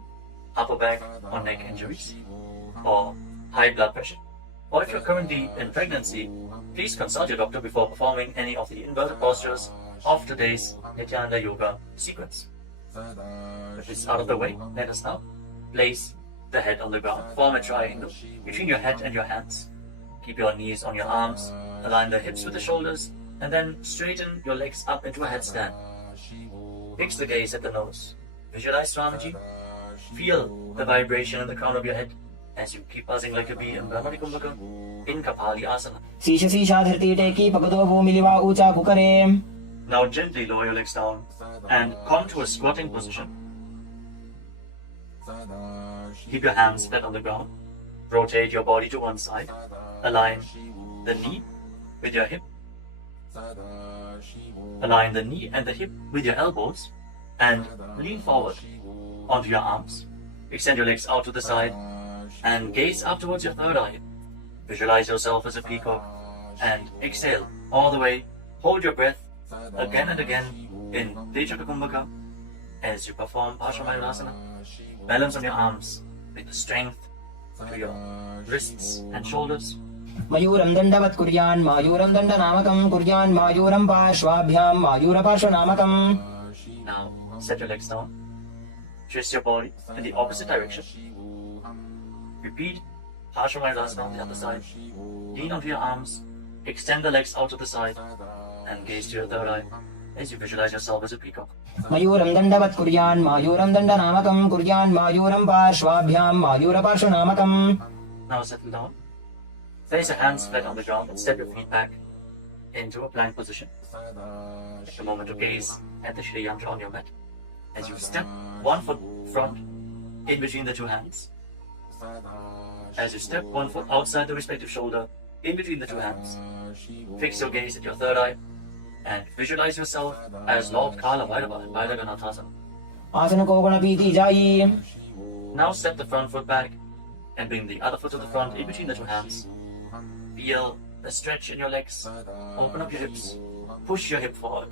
upper back or neck injuries or high blood pressure, or if you're currently in pregnancy, please consult your doctor before performing any of the inverted postures of today's Nithyananda Yoga sequence. With this out of the way, let us now place the head on the ground, form a triangle between your head and your hands. Keep your knees on your arms, align the hips with the shoulders, and then straighten your legs up into a headstand. Fix the gaze at the nose. Visualize Swamiji. Feel the vibration in the crown of your head as you keep buzzing like a bee in Brahmani Kumbhaka in Kapali Asana. शीश शीशा धरती टेकी पगदो भूमिलिवा ऊंचा कुकरे. Now gently lower your legs down and come to a squatting position. Keep your hands flat on the ground. Rotate your body to one side. Align the knee with your hip. Align the knee and the hip with your elbows and lean forward onto your arms. Extend your legs out to the side and gaze up towards your third eye. Visualize yourself as a peacock and exhale all the way. Hold your breath again and again in Tejaka Kumbhaka as you perform Parsvamayurasana. Balance on your arms with the strength to your wrists and shoulders. मयूरं दण्डवत् कुर्यान् मायूरं दण्डनामकं कुर्यान् मायूरं पार्श्वाभ्यां मायूरपार्श्वनामकम्. Now set your legs down. Twist your body in the opposite direction. Repeat Parsvamayurasana on the other side. Lean onto your arms. Extend the legs out to the side and gaze to your third eye as you visualize yourself as a peacock. मयूरं दण्डवत् कुर्यान् मायूरं दण्डनामकं कुर्यान् मायूरं पार्श्वाभ्यां मायूरपार्श्वनामकम्. Now settle down. Place your hands flat on the ground and step your feet back into a plank position. Take a moment to gaze at the Shri Yantra on your mat as you step one foot front in between the two hands. As you step one foot outside the respective shoulder in between the two hands, fix your gaze at your third eye and visualize yourself as Lord Kala Bhairava in Bhairaganathasana. आसन को गुण पीती जाई. Now step the front foot back and bring the other foot to the front in between the two hands. Feel the stretch in your legs. Open up your hips. Push your hip forward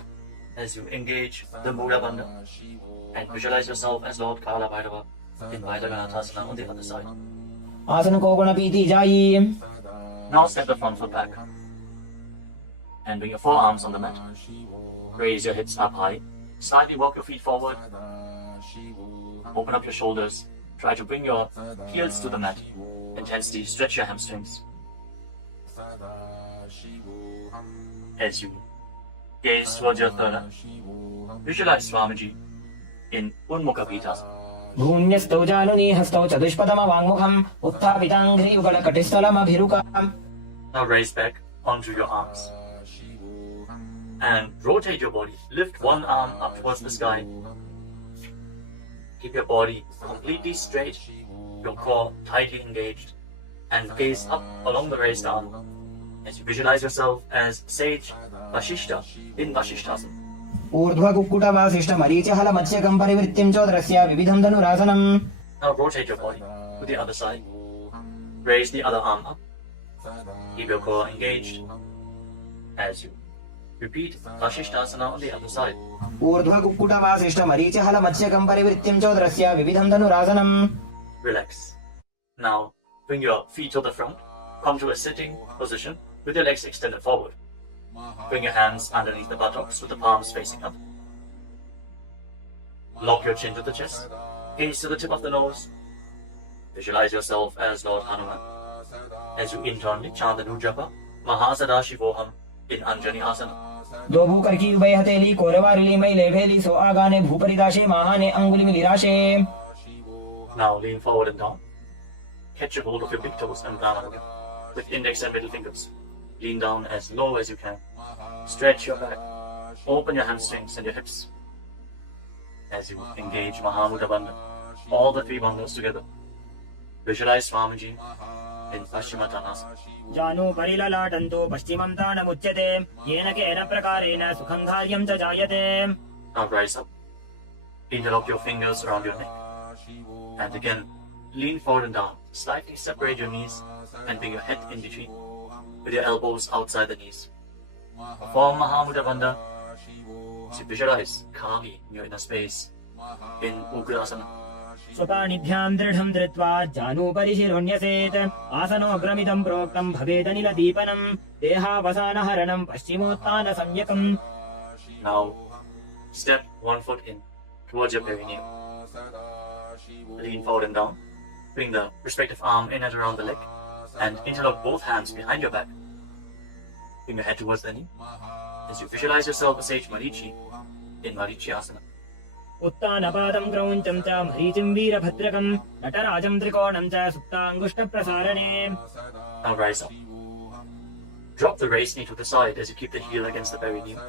as you engage the Mula Bandha and visualize yourself as Lord Kala Bhairava in Bhairaganathasana on the other side. आसन को गुण पीती जाई. Now step the front foot back and bring your forearms on the mat. Raise your hips up high. Slightly walk your feet forward Open up your shoulders. Try to bring your heels to the mat. Intensely stretch your hamstrings. As you gaze towards your third eye, visualize Swamiji in Unmukha Pitasana. भून्यस्तौ जानुनी हस्तौ चतुष्पदमवाङ्मुखम् उत्थापिताङ्घ्रियुगलकटिस्थलमभिरुकाम्. Now raise back onto your arms and rotate your body. Lift one arm up towards the sky. Keep your body completely straight, your core tightly engaged, and gaze up along the raised arm as you visualize yourself as Sage Vashishta in Vashishthasana. ऊर्ध्वकुक्कुटवासिष्ठमरीचहलमत्स्यकम् परिवृत्तिम् चोदरस्य विविधम् धनुरासनम्. Now rotate your body to the other side. Raise the other arm up. Keep your core engaged as you repeat Vashishthasana on the other side. ऊर्ध्वकुक्कुटवासिष्ठमरीचहलमत्स्यकम् परिवृत्तिम् चोदरस्य विविधम् धनुरासनम्. Relax. Now bring your feet to the front. Come to a sitting position with your legs extended forward. Bring your hands underneath the buttocks with the palms facing up. Lock your chin to the chest. Gaze to the tip of the nose. Visualize yourself as Lord Hanuman. As you internally chant the new japa, Mahasada Shivoham in Anjani Asana. दो भूकर की उभय हथेली कोरवारली मैले भेली सो आगाने भूपरिदाशे महाने अंगुली मिलिराशे. Now lean forward and down. Catch a hold of your big toes and Prana with index and middle fingers. Lean down as low as you can. Stretch your back. Open your hamstrings and your hips. As you engage Mahamudra Bandha, all the three bandhas together. Visualize Swamiji in Paschimottanasana. जानो परिललाटन्तो पश्चिमं तानमुच्यते येन केन प्रकारेण सुखं कार्यं च जायते. Now rise up. Interlock your fingers around your neck. And again, lean forward and down. Slightly separate your knees and bring your head in between, with your elbows outside the knees. Perform Mahamudra Bandha. So visualize Kali in your inner space in Ugrasana. स्वपाणिभ्यां दृढं धृत्वा जानुपरि शिरोन्यसेत् आसनोऽग्रमिदं प्रोक्तं भवेदनिलदीपनं देहावसानहरणं पश्चिमोत्तानसंज्ञकम्. Now step one foot in towards your perineum. Lean forward and down. Bring the respective arm in and around the leg and interlock both hands behind your back. Bring your head towards the knee as you visualize yourself as Sage Marichi in Marichi Asana. उत्तानपादं क्रौञ्चं च मरीचिं वीरभद्रकं नटराजं त्रिकोणं च सुप्ताङ्गुष्ठप्रसारणे. Now rise up. Drop the raised knee to the side as you keep the heel against the perineum.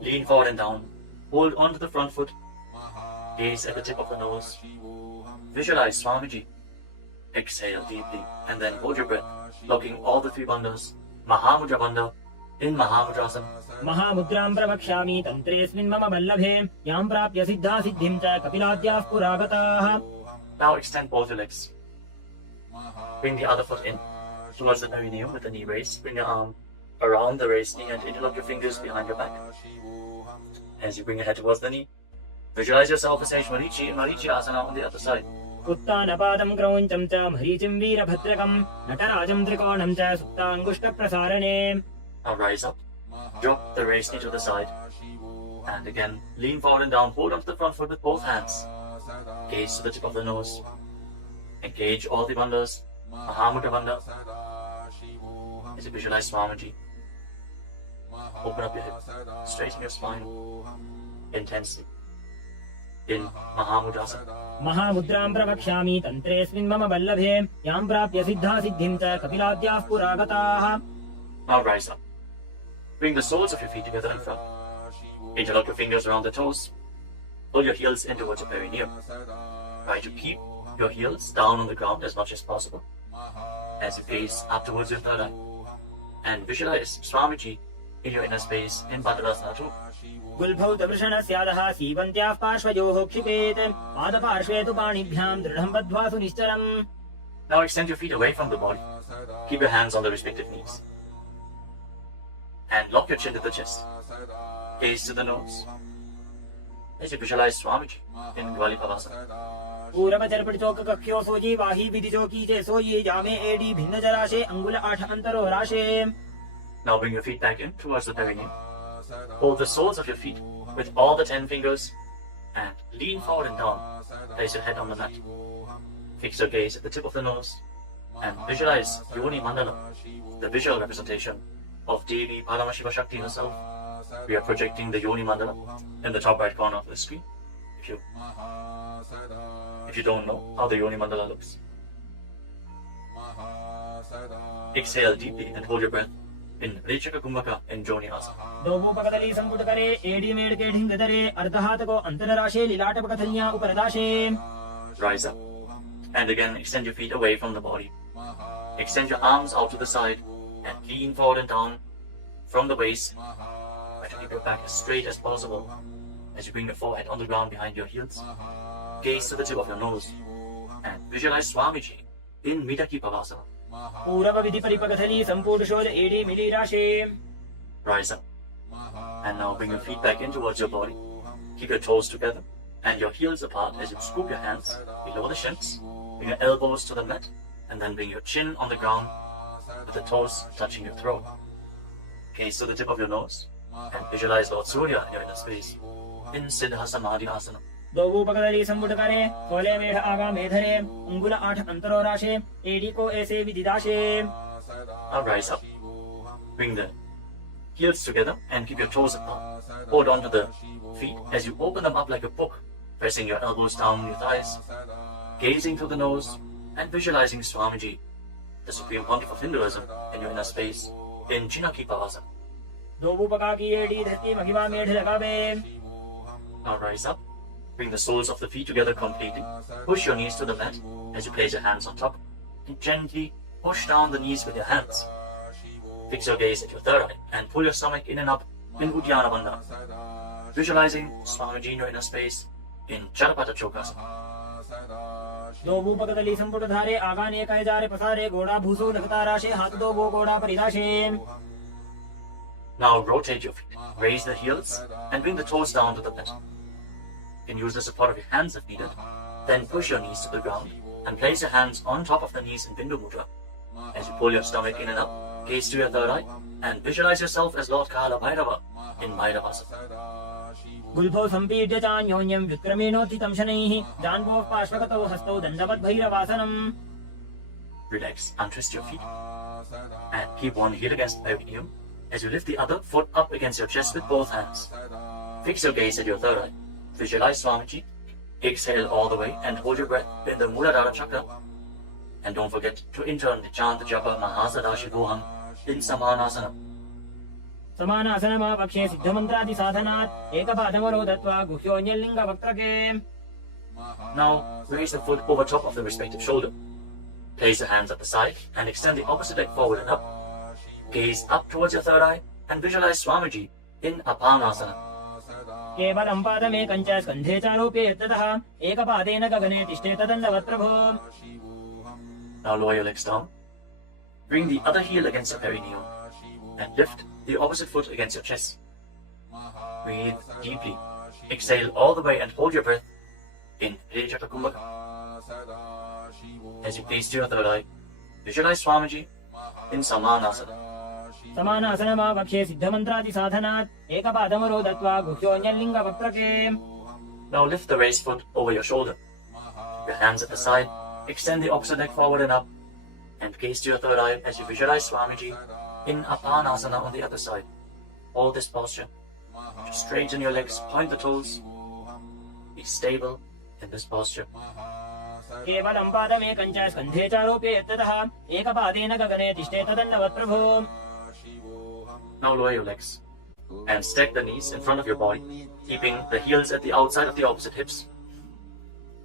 Lean forward and down. Hold onto the front foot. Gaze at the tip of the nose. Visualize Swamiji. Exhale deeply and then hold your breath, locking all the three bandhas. Mahamudra Bandha in Mahamudrasana. महामुद्रां प्रवक्ष्यामि तन्त्रेऽस्मिन् मम वल्लभे यां प्राप्य सिद्धा सिद्धिं च कपिलाद्याः पुरागताः. Now extend both your legs. Bring the other foot in towards the perineum with the knee raised. Bring your arm around the raised knee and interlock your fingers behind your back. As you bring your head towards the knee, visualize yourself as Sage Marichi in Marichi Asana on the other side. उत्तानपादं क्रौञ्चं च मरीचिं वीरभद्रकं नटराजं त्रिकोणं च सुप्ताङ्गुष्ठप्रसारणे. Now rise up. Drop the raised knee to the side. And again, lean forward and down. Hold onto the front foot with both hands. Gaze to the tip of the nose. Engage all the bandhas. Mahamudra Bandha. As you visualize Swamiji. Open up your hip. Straighten your spine. Intensely. In Mahamudrasana. महामुद्रां प्रवक्ष्यामि तन्त्रेऽस्मिन् मम वल्लभे यां प्राप्य सिद्धा सिद्धिं च कपिलाद्याः पुरागताः. Now rise up. Bring the soles of your feet together in front. Interlock your fingers around the toes. Pull your heels in towards your perineum. Try to keep your heels down on the ground as much as possible. As you gaze up towards your third eye. And visualize Swamiji in your inner space in Bhadrasana too. गुल्भौतवृषणस्यादः सीवन्त्याः पार्श्वयोः क्षिपेत् पादपार्श्वे तु पाणिभ्यां दृढं बद्ध्वा सुनिश्चलम्. Now extend your feet away from the body. Keep your hands on the respective knees. And lock your chin to the chest. Gaze to the nose. As you visualize Swamiji in Gvalipavasana. पूरवचर्पटिचोककक्ष्यो sooji वाही विधिचोकीचे सोयी जामे AD भिन्न जराशे अंगुल 8 अंतरो राशे. Now bring your feet back in towards the perineum. Hold the soles of your feet with all the 10 fingers and lean forward and down. place your head on the mat. Fix your gaze at the tip of the nose and visualize Yoni Mandala, the visual representation of Devi Paramashiva Shakti herself. We are projecting the Yoni Mandala in the top right corner of the screen. If you don't know how the Yoni Mandala looks, exhale deeply and hold your breath in Rechaka Kumbhaka in Joni Asana. दोभूपकदली संपुट करे AD made के ढिंग दरे अर्धहात को अंतरराशे लिलाट पकथलियां ऊपर Rise up and again extend your feet away from the body. Extend your arms out to the side and lean forward and down from the waist. Try to keep your back as straight as possible as you bring your forehead on the ground behind your heels. Gaze to the tip of your nose and visualize Swamiji in Midaki Pavasana. पूरव विधि परिपकथली संपूर्ण शोध एडी मिली राशे. Rise up and now bring your feet back in towards your body. Keep your toes together and your heels apart as you scoop your hands below the shins. Bring your elbows to the mat and then bring your chin on the ground with the toes touching your throat. Gaze to the tip of your nose and visualize Lord Surya in your inner space in Siddha Samadhi Asana. दोभूपकदली संपुट करे खोले मेढ़ आगा मेधरे अंगुल 8 अंतरो राशे AD को ऐसे विदिदाशे. Now rise up. Bring the heels together and keep your toes apart. Hold on to the feet as you open them up like a book, pressing your elbows down on your thighs. Gazing through the nose and visualizing Swamiji, the Supreme Pontiff of Hinduism, in your inner space in Chinaki Pavasana. दोभूपका की एडी धरती महिमा मेढ़ लगावे. Now rise up. Bring the soles of the feet together completely. Push your knees to the mat as you place your hands on top. And gently push down the knees with your hands. Fix your gaze at your third eye and pull your stomach in and up in Uddiyana Bandhana. Visualizing Swamiji in your inner space in Charapata Chokasana. दोभूपकदली संपुट धारे आगा ने कहे जारे पसारे घोड़ा भूसो लगता राशे हाथ दो वो घोड़ा परिदाशे. Now rotate your feet. Raise the heels and bring the toes down to the mat. You can use the support of your hands if needed. Then push your knees to the ground and place your hands on top of the knees in Bindu Mudra. As you pull your stomach in and up, gaze to your third eye and visualize yourself as Lord Kala Bhairava in Bhairavasana. गुल्फो संपीड्य चान्योन्यं विक्रमेणोत्थितं शनैः जान्वोः पार्श्वगतौ हस्तौ दण्डवद् भैरवासनम्. Relax, untwist your feet and keep one heel against the perineum as you lift the other foot up against your chest with both hands. Fix your gaze at your third eye. Visualize Swamiji. Exhale all the way and hold your breath in the Muladhara Chakra. And don't forget to internally chant the japa Mahasadaशिवोऽहम् in Samanasana. समानासनमा पक्षे सिद्धमन्त्रादि साधनात् एकपादमरो दत्वा गुह्योऽन्यलिङ्ग वक्त्रके. Now raise the foot over top of the respective shoulder. Place your hands at the side and extend the opposite leg forward and up. Gaze up towards your third eye and visualize Swamiji in Apanasana. केवलं पादमेकं च स्कन्धे चारोप्य यत्ततः एकपादेन गगने तिष्ठे तदण्डवत् प्रभो. Now lower your legs down. Bring the other heel against your perineum and lift the opposite foot against your chest. Breathe deeply. Exhale all the way and hold your breath in Rejaka Kumbhaka. As you gaze to your third eye, visualize Swamiji in Samanasana. समानासनमा पक्षे सिद्धमन्त्रादि साधनात् एकपादमरो दत्वा गुह्योऽन्यलिङ्ग वक्त्रके. Now lift the raised foot over your shoulder. Your hands at the side. Extend the opposite leg forward and up. And gaze to your third eye as you visualize Swamiji in Apanasana on the other side. Hold this posture. Just straighten your legs, point the toes. Be stable in this posture. केवलं पादमेकं च स्कन्धे चारोप्य यत्ततः एकपादेन गगने तिष्ठे तदण्डवत् प्रभो. Now lower your legs and stack the knees in front of your body, keeping the heels at the outside of the opposite hips.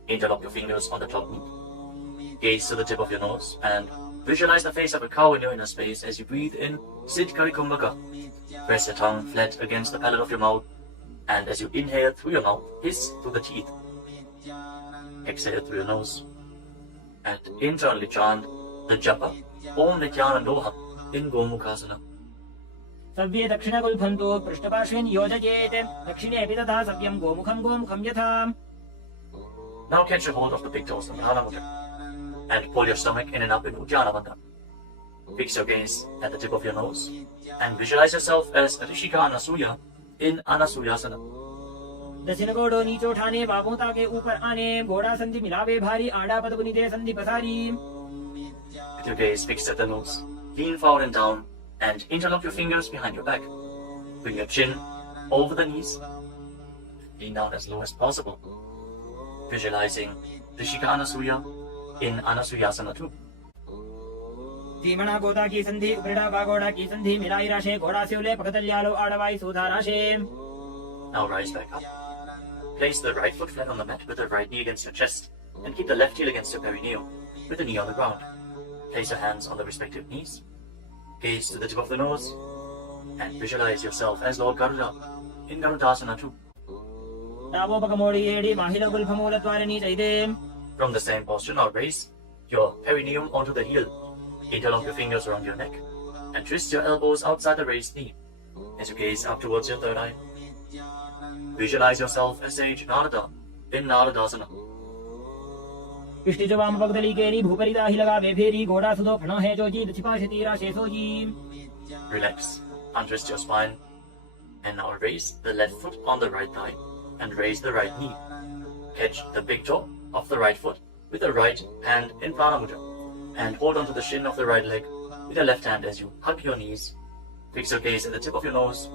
Interlock your fingers on the top knee. Gaze to the tip of your nose and visualize the face of a cow in your inner space as you breathe in Siddhkari Kumbhaka. Press your tongue flat against the palate of your mouth, and as you inhale through your mouth, hiss through the teeth. Exhale through your nose and internally chant the japa Om Nithyananda Yoga in Gomukhasana. सव्ये दक्षिणगुल्फन्तो पृष्ठपार्श्वेन योजयेत् दक्षिणेऽपि तथा सव्यं गोमुखं यथा. Now catch a hold of the big toes in Prana Mudra and pull your stomach in and up in Uddiyana Bandhana. Fix your gaze at the tip of your nose and visualize yourself as Rishika Anasuya in Anasuyasana. दक्षिण घोड़ो नीचे उठाने बाबों ताके ऊपर आने घोड़ा संधि मिलावे भारी आड़ा पद पुनिते संधि पसारी With your gaze fixed at the nose, lean forward and down and interlock your fingers behind your back. Bring your chin over the knees. Lean down as low as possible. Visualizing Rishika Anasuya in Anasuyasana 2. धीमणा Goda की संधि उपरिड़ा बागोड़ा की संधि मिलाई राशे घोड़ा से उले पकतल्यालो आड़वाई सुधा राशे Now rise back up. Place the right foot flat on the mat with the right knee against your chest and keep the left heel against your perineum with the knee on the ground. Place your hands on the respective knees. Gaze to the tip of the nose and visualize yourself as Lord Garuda in Garudasana 2. डाबो पकमोड़ी एड़ी माहिला गुल्फमूल द्वारणी चैदे From the same posture, now raise your perineum onto the heel. Interlock your fingers around your neck and twist your elbows outside the raised knee as you gaze up towards your third eye. Visualize yourself as sage Narada in Naradasana. पिष्टि जो वाम पगदली केरी भूपरी दाही लगा वे फेरी घोड़ा सुधो फणो है जो जी छिपा शतीरा शेषो जी Relax, untwist your spine and now raise the left foot on the right thigh and raise the right knee. Catch the big toe of the right foot with the right hand in Prana Mudra and hold onto the shin of the right leg with your left hand as you hug your knees. Fix your gaze at the tip of your nose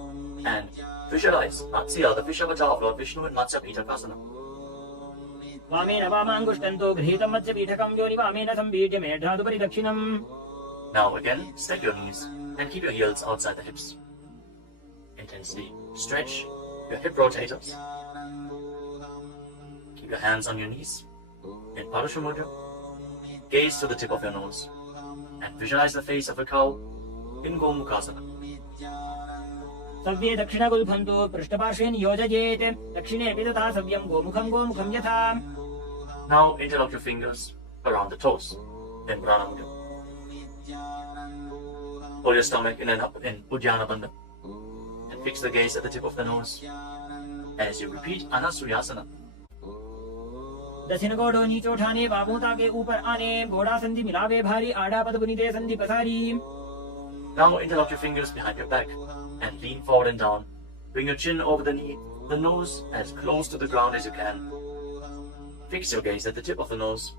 and visualize Matsya, the fish avatar of Lord Vishnu in Matsya Pitakasana. वामेन वामांगुष्टन्तो गृहीतं मत्स्य पीठकं योनि वामेन संबीज्य मेढ्रादुपरि दक्षिणम् Now again, stack your knees and keep your heels outside the hips. Intensely stretch your hip rotators. Keep your hands on your knees in Parashu Mudra. Gaze to the tip of your nose and visualize the face of a cow in Gomukhasana. सव्ये दक्षिणगुल्फं तु पृष्ठपार्श्वे नियोजयेत् दक्षिणे अपि तथा सव्यं गोमुखं गोमुखं यथा Now interlock your fingers around the toes in Prana Mudra. Pull your stomach in and up in Uddiyana Bandha and fix the gaze at the tip of the nose as you repeat Anasuyasana. दक्षिण घोड़ो नीचे उठाने बाबों ताके ऊपर आने घोड़ा संधि मिलावे भारी आड़ा पद पुनिते संधि पसारी Now interlock your fingers behind your back and lean forward and down. Bring your chin over the knee, the nose as close to the ground as you can. Fix your gaze at the tip of the nose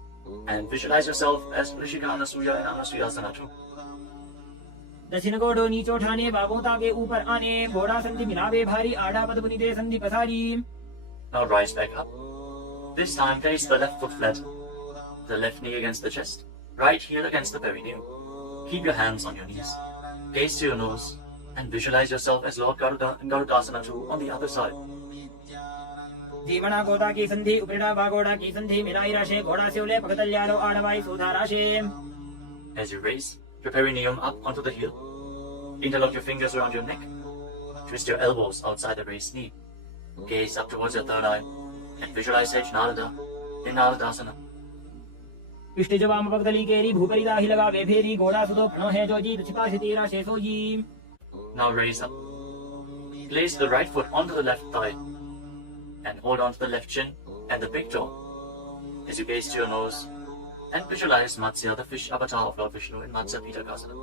and visualize yourself as Rishika Anasuya in Anasuyasana 2. दक्षिण घोड़ो नीचे उठाने बाबों ताके ऊपर आने घोड़ा संधि मिलावे भारी आड़ा पद पुनिते संधि पसारी Now rise back up. This time place the left foot flat, the left knee against the chest, right heel against the perineum. Keep your hands on your knees. Gaze to your nose and visualize yourself as Lord Garuda in Garudasana 2 on the other side. धीमणा Goda की संधि उपरिड़ा बागोड़ा की संधि मिलाई राशे घोड़ा से उले पकतल्यालो आड़वाई सुधा राशे As you raise your perineum up onto the heel, interlock your fingers around your neck, twist your elbows outside the raised knee, gaze up towards your third eye, and visualize Sage Narada in Naradasana. पिष्टि जो वाम पगदली केरी भूपरी दाही लगा वे फेरी घोड़ा सुधो फणो है जो जी छिपा शतीरा शेषो जी Now raise up. Place the right foot onto the left thigh and hold on to the left chin and the big toe as you gaze to your nose and visualize Matsya, the fish avatar of Lord Vishnu in Matsya Pitakasana.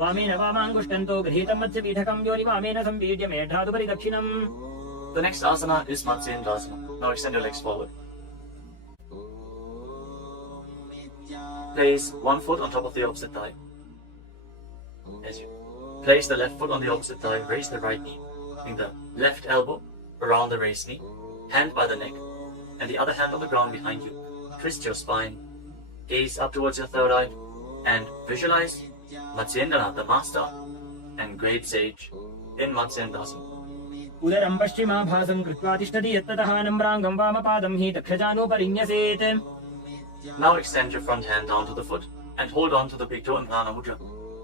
वामेन वामांगुष्टन्तो गृहीतं मत्स्य पीठकं योनि वामेन संबीज्य मेढ्रादुपरि दक्षिणम् The next asana is Matsyendasana. Now extend your legs forward. Place one foot on top of the opposite thigh. As you place the left foot on the opposite thigh, raise the right knee. Bring the left elbow around the raised knee, hand by the neck, and the other hand on the ground behind you. Twist your spine, gaze up towards your third eye, and visualize Matsyendana, the master and great sage, in Matsyendasana. उदरं पश्चिमाभासं कृत्वा तिष्ठति यत्ततः नम्राङ्गं वामपादं हि दक्षजानोपरिन्यसेत् Now extend your front hand down to the foot and hold on to the big toe in Prana Mudra.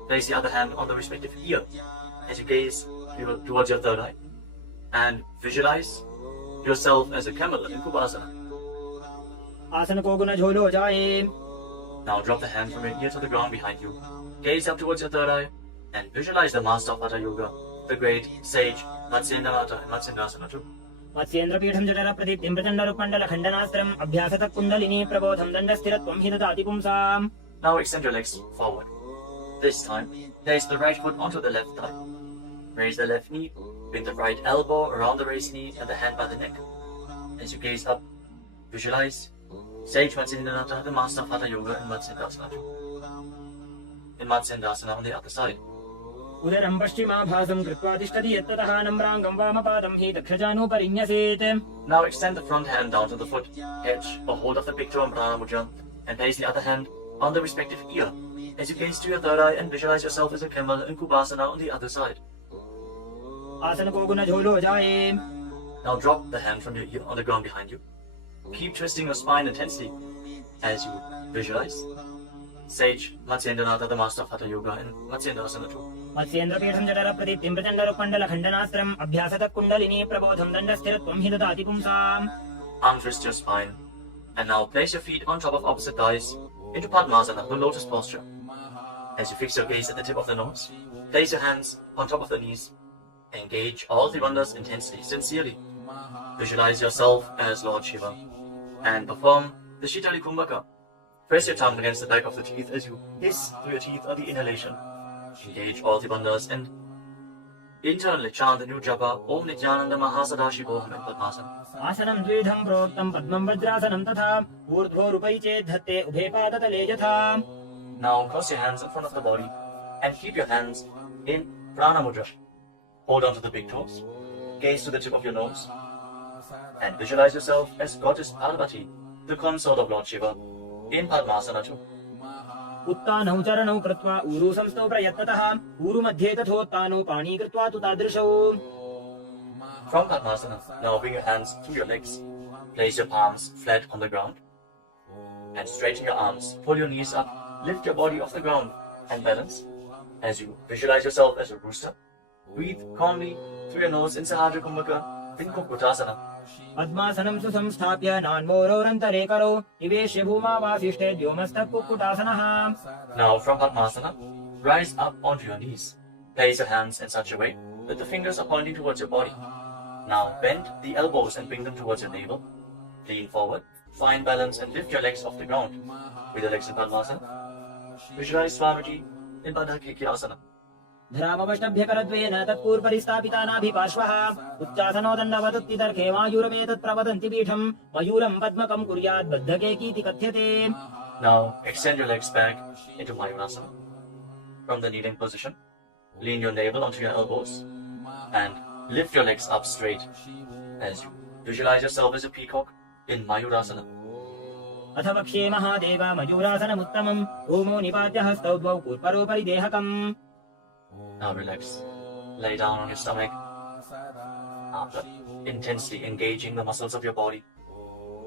Place the other hand on the respective ear as you gaze towards your third eye and visualize yourself as a camel in Kubasana. आसन को गुण झोलो जाए Now drop the hand from your ear to the ground behind you. Gaze up towards your third eye and visualize the master of Hatha Yoga, the great sage Matsyendranatha in Matsyendasana 2. Matsyendra पीठं जठर प्रदीप्तिं प्रचण्डरुपण्डल खण्डनास्त्रम् अभ्यासतः कुण्डलिनी प्रबोधं दण्डस्थिरत्वं हि ददाति पुंसाम् Now extend your legs forward. This time, place the right foot onto the left thigh. Raise the left knee, bring the right elbow around the raised knee and the hand by the neck. As you gaze up, visualize Sage Matsyendranatha, the master of Hatha Yoga in Matsyendasana. In Matsyendasana on the other side. उदरं पश्चिमाभासं कृत्वा तिष्ठति यत्ततः नम्राङ्गं वामपादं हि दक्षजानुपरिन्यसेत्. Now extend the front hand down to the foot, catch a hold of the big toe and prana mudra, and place the other hand on the respective ear. As you gaze to your third eye and visualize yourself as a camel in Kubasana on the other side. आसन को गुण झोलो जाए. Now drop the hand from your ear on the ground behind you. Keep twisting your spine intensely as you visualize Sage Matsyendranatha, the master of Hatha Yoga in Matsyendasana 2. मत्स्येन्द्रपीठं जठरप्रदीप्तिं प्रचण्डरुपण्डलखण्डनास्त्रम् अभ्यासतः kundalini प्रबोधं दण्डस्थिरत्वं हि ददाति पुंसाम्. Untwist your spine and now place your feet on top of opposite thighs into Padmasana, the lotus posture. As you fix your gaze at the tip of the nose, place your hands on top of the knees. Engage all the bandhas intensely, sincerely. Visualize yourself as Lord Shiva and perform the Shitali Kumbhaka. Press your tongue against the back of the teeth as you hiss through your teeth on the inhalation. Engage all the bandhas and internally chant the new japa Om Nithyananda Mahasadaशिवोऽहम् in Padmasana. आसनं द्विधं प्रोक्तं पद्मं वज्रासनं तथा ऊर्ध्वोरुपै चेत् धत्ते उभे पादतले यथा. Now cross your hands in front of the body and keep your hands in Prana Mudra. Hold on to the big toes, gaze to the tip of your nose, and visualize yourself as Goddess Parvati, the consort of Lord Shiva, in Padmasana 2. उत्तानौ चरणौ कृत्वा ऊरु संस्थौ प्रयत्नतः ऊरु मध्ये तथोत्तानौ पाणी कृत्वा तु तादृशौ. From Padmasana, now bring your hands to your legs. Place your palms flat on the ground and straighten your arms. Pull your knees up, lift your body off the ground and balance. As you visualize yourself as a rooster, breathe calmly through your nose in Sahasrara Kumbhaka in Kukutasana. पद्मासनं सुसंस्थाप्य नान्वोरोरन्तरे करौ निवेश्य भूमावासिष्ठे द्योमस्तः कुक्कुटासनः. Now from Padmasana, rise up onto your knees. Place your hands in such a way that the fingers are pointing towards your body. Now bend the elbows and bring them towards your navel. Lean forward, find balance and lift your legs off the ground. With your legs in Padmasana, visualize Swamiji in Asana. धरामवष्टभ्यकरद्वेन तत्पूर्वरिस्थापितानाभिपार्श्वः उच्चासनोदण्डवदत्तिदर्खे मायूरमेतत् प्रवदन्ति पीठं मयूरं पद्मकं कुर्यात् बद्धकेकीति कथ्यते. Now extend your legs back into Mayurasana. From the kneeling position, lean your navel onto your elbows and lift your legs up straight as you visualize yourself as a peacock in Mayurasana. अथ वक्ष्ये महादेव मयूरासनमुत्तमम् ओमो निपात्य हस्तौ द्वौ कूर्परोपरि देहकम्. Now relax. Lay down on your stomach. After intensely engaging the muscles of your body,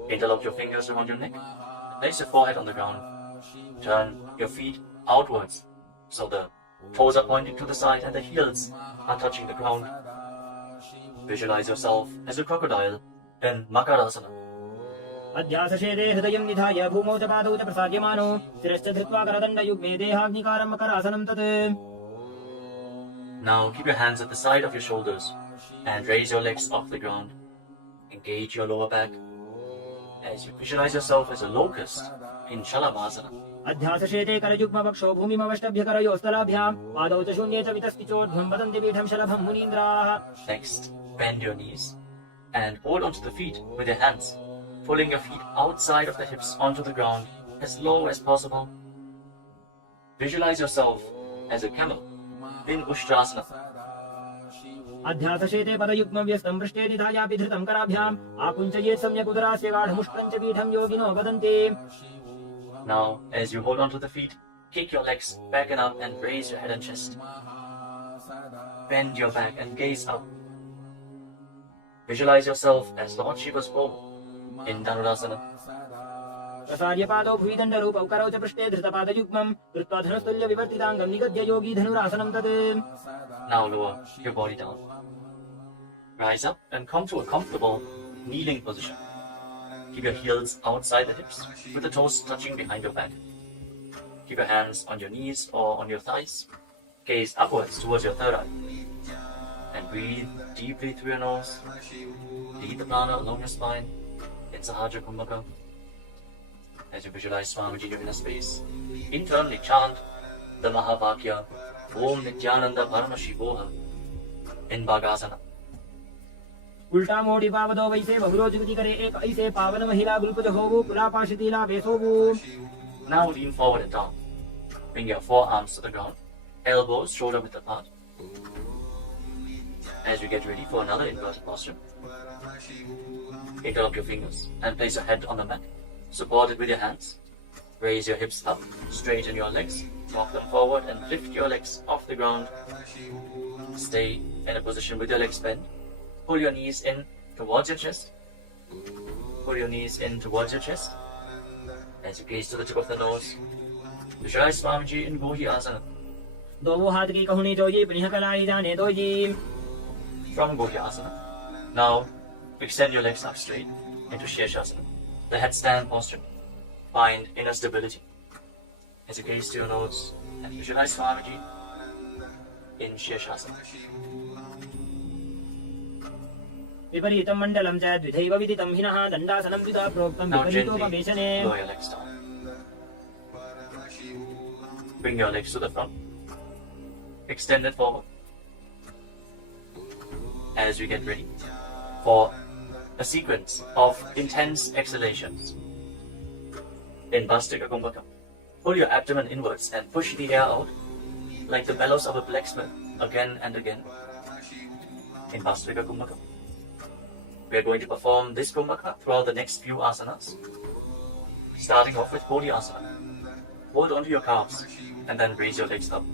interlock your fingers around your neck. Place your forehead on the ground. Turn your feet outwards so the toes are pointing to the side and the heels are touching the ground. Visualize yourself as a crocodile in Makarasana. अध्यासशेदे हृदयं निधाय भूमौ च पादौ च प्रसार्यमानो शिरश्च धृत्वा करदण्डयुग्मे देहाग्निकारं मकरासनं तत्. Now keep your hands at the side of your shoulders and raise your legs off the ground. Engage your lower back as you visualize yourself as a locust in Shalabhasana. अध्यासशेते करयुग्मवक्षो भूमिमवष्टभ्यकरयोस्तलाभ्यां पादौ च शून्ये च वितस्तिचोर्ध्वं वदन्ति पीठं शलभं मुनीन्द्राः. Next, bend your knees and hold onto the feet with your hands, pulling your feet outside of the hips onto the ground as low as possible. Visualize yourself as a camel in Ushtrasana. अध्यासशेते पदयुग्मं व्यस्तं पृष्ठे निधायापि धृतं कराभ्याम् आकुञ्चयेत् सम्यक् उदरास्य गाढमुष्ट्रं च पीठं योगिनो वदन्ति. Now, as you hold onto the feet, kick your legs back and up and raise your head and chest. Bend your back and gaze up. Visualize yourself as Lord Shiva's bow in Dhanurasana. प्रसार्य पादौ भुविदण्डरूपौ करौ च पृष्ठे धृतपादयुग्मं कृत्वा धनुस्तुल्य विवर्तिताङ्गं निगद्य योगी धनुरासनं तत्. Now lower your body down. Rise up and come to a comfortable kneeling position. Keep your heels outside the hips with the toes touching behind your back. Keep your hands on your knees or on your thighs. Gaze upwards towards your third eye. And breathe deeply through your nose. Lead the prana along your spine in Sahasrara Kumbhaka. As you visualize Swamiji in a space, internally chant the Mahavakya Om Nithyananda Paramashivam. in Bhagasana. उल्टा मोड़ी पावदो वैसे बहुरो जुगति करे एक ऐसे पावन महिला गुलपज होवु कुलापाशितीला वेसोवु. Now lean forward and down. Bring your forearms to the ground, elbows shoulder width apart. As you get ready for another inverted posture, interlock your fingers and place your head on the mat, supported with your hands. Raise your hips up, straighten your legs, walk them forward and lift your legs off the ground. Stay in a position with your legs bent. Pull your knees in towards your chest. Pull your knees in towards your chest. As you gaze to the tip of the nose, visualize Swamiji in Gohi Asana. दोनों हाथ की कहुनी जोजी पुनः कलाई जाने दो जी. From Gohi Asana, now extend your legs up straight into Shirshasana, the headstand posture. Find inner stability. As you gaze to your nose and visualize Swamiji in Shirshasana. विपरीतं मण्डलं च द्विधैव विदितं हिनः दण्डासनं विदा प्रोक्तं Now विपरीतोपवेशने. gently lower your legs down. Bring your legs to the front. Extend it forward. As we get ready for a sequence of intense exhalations. In Bhastika Kumbhaka, pull your abdomen inwards and push the air out like the bellows of a blacksmith again and again. In Bhastika Kumbhaka, we are going to perform this Kumbhaka throughout the next few asanas. Starting off with Bodhi Asana. Hold onto your calves and then raise your legs up.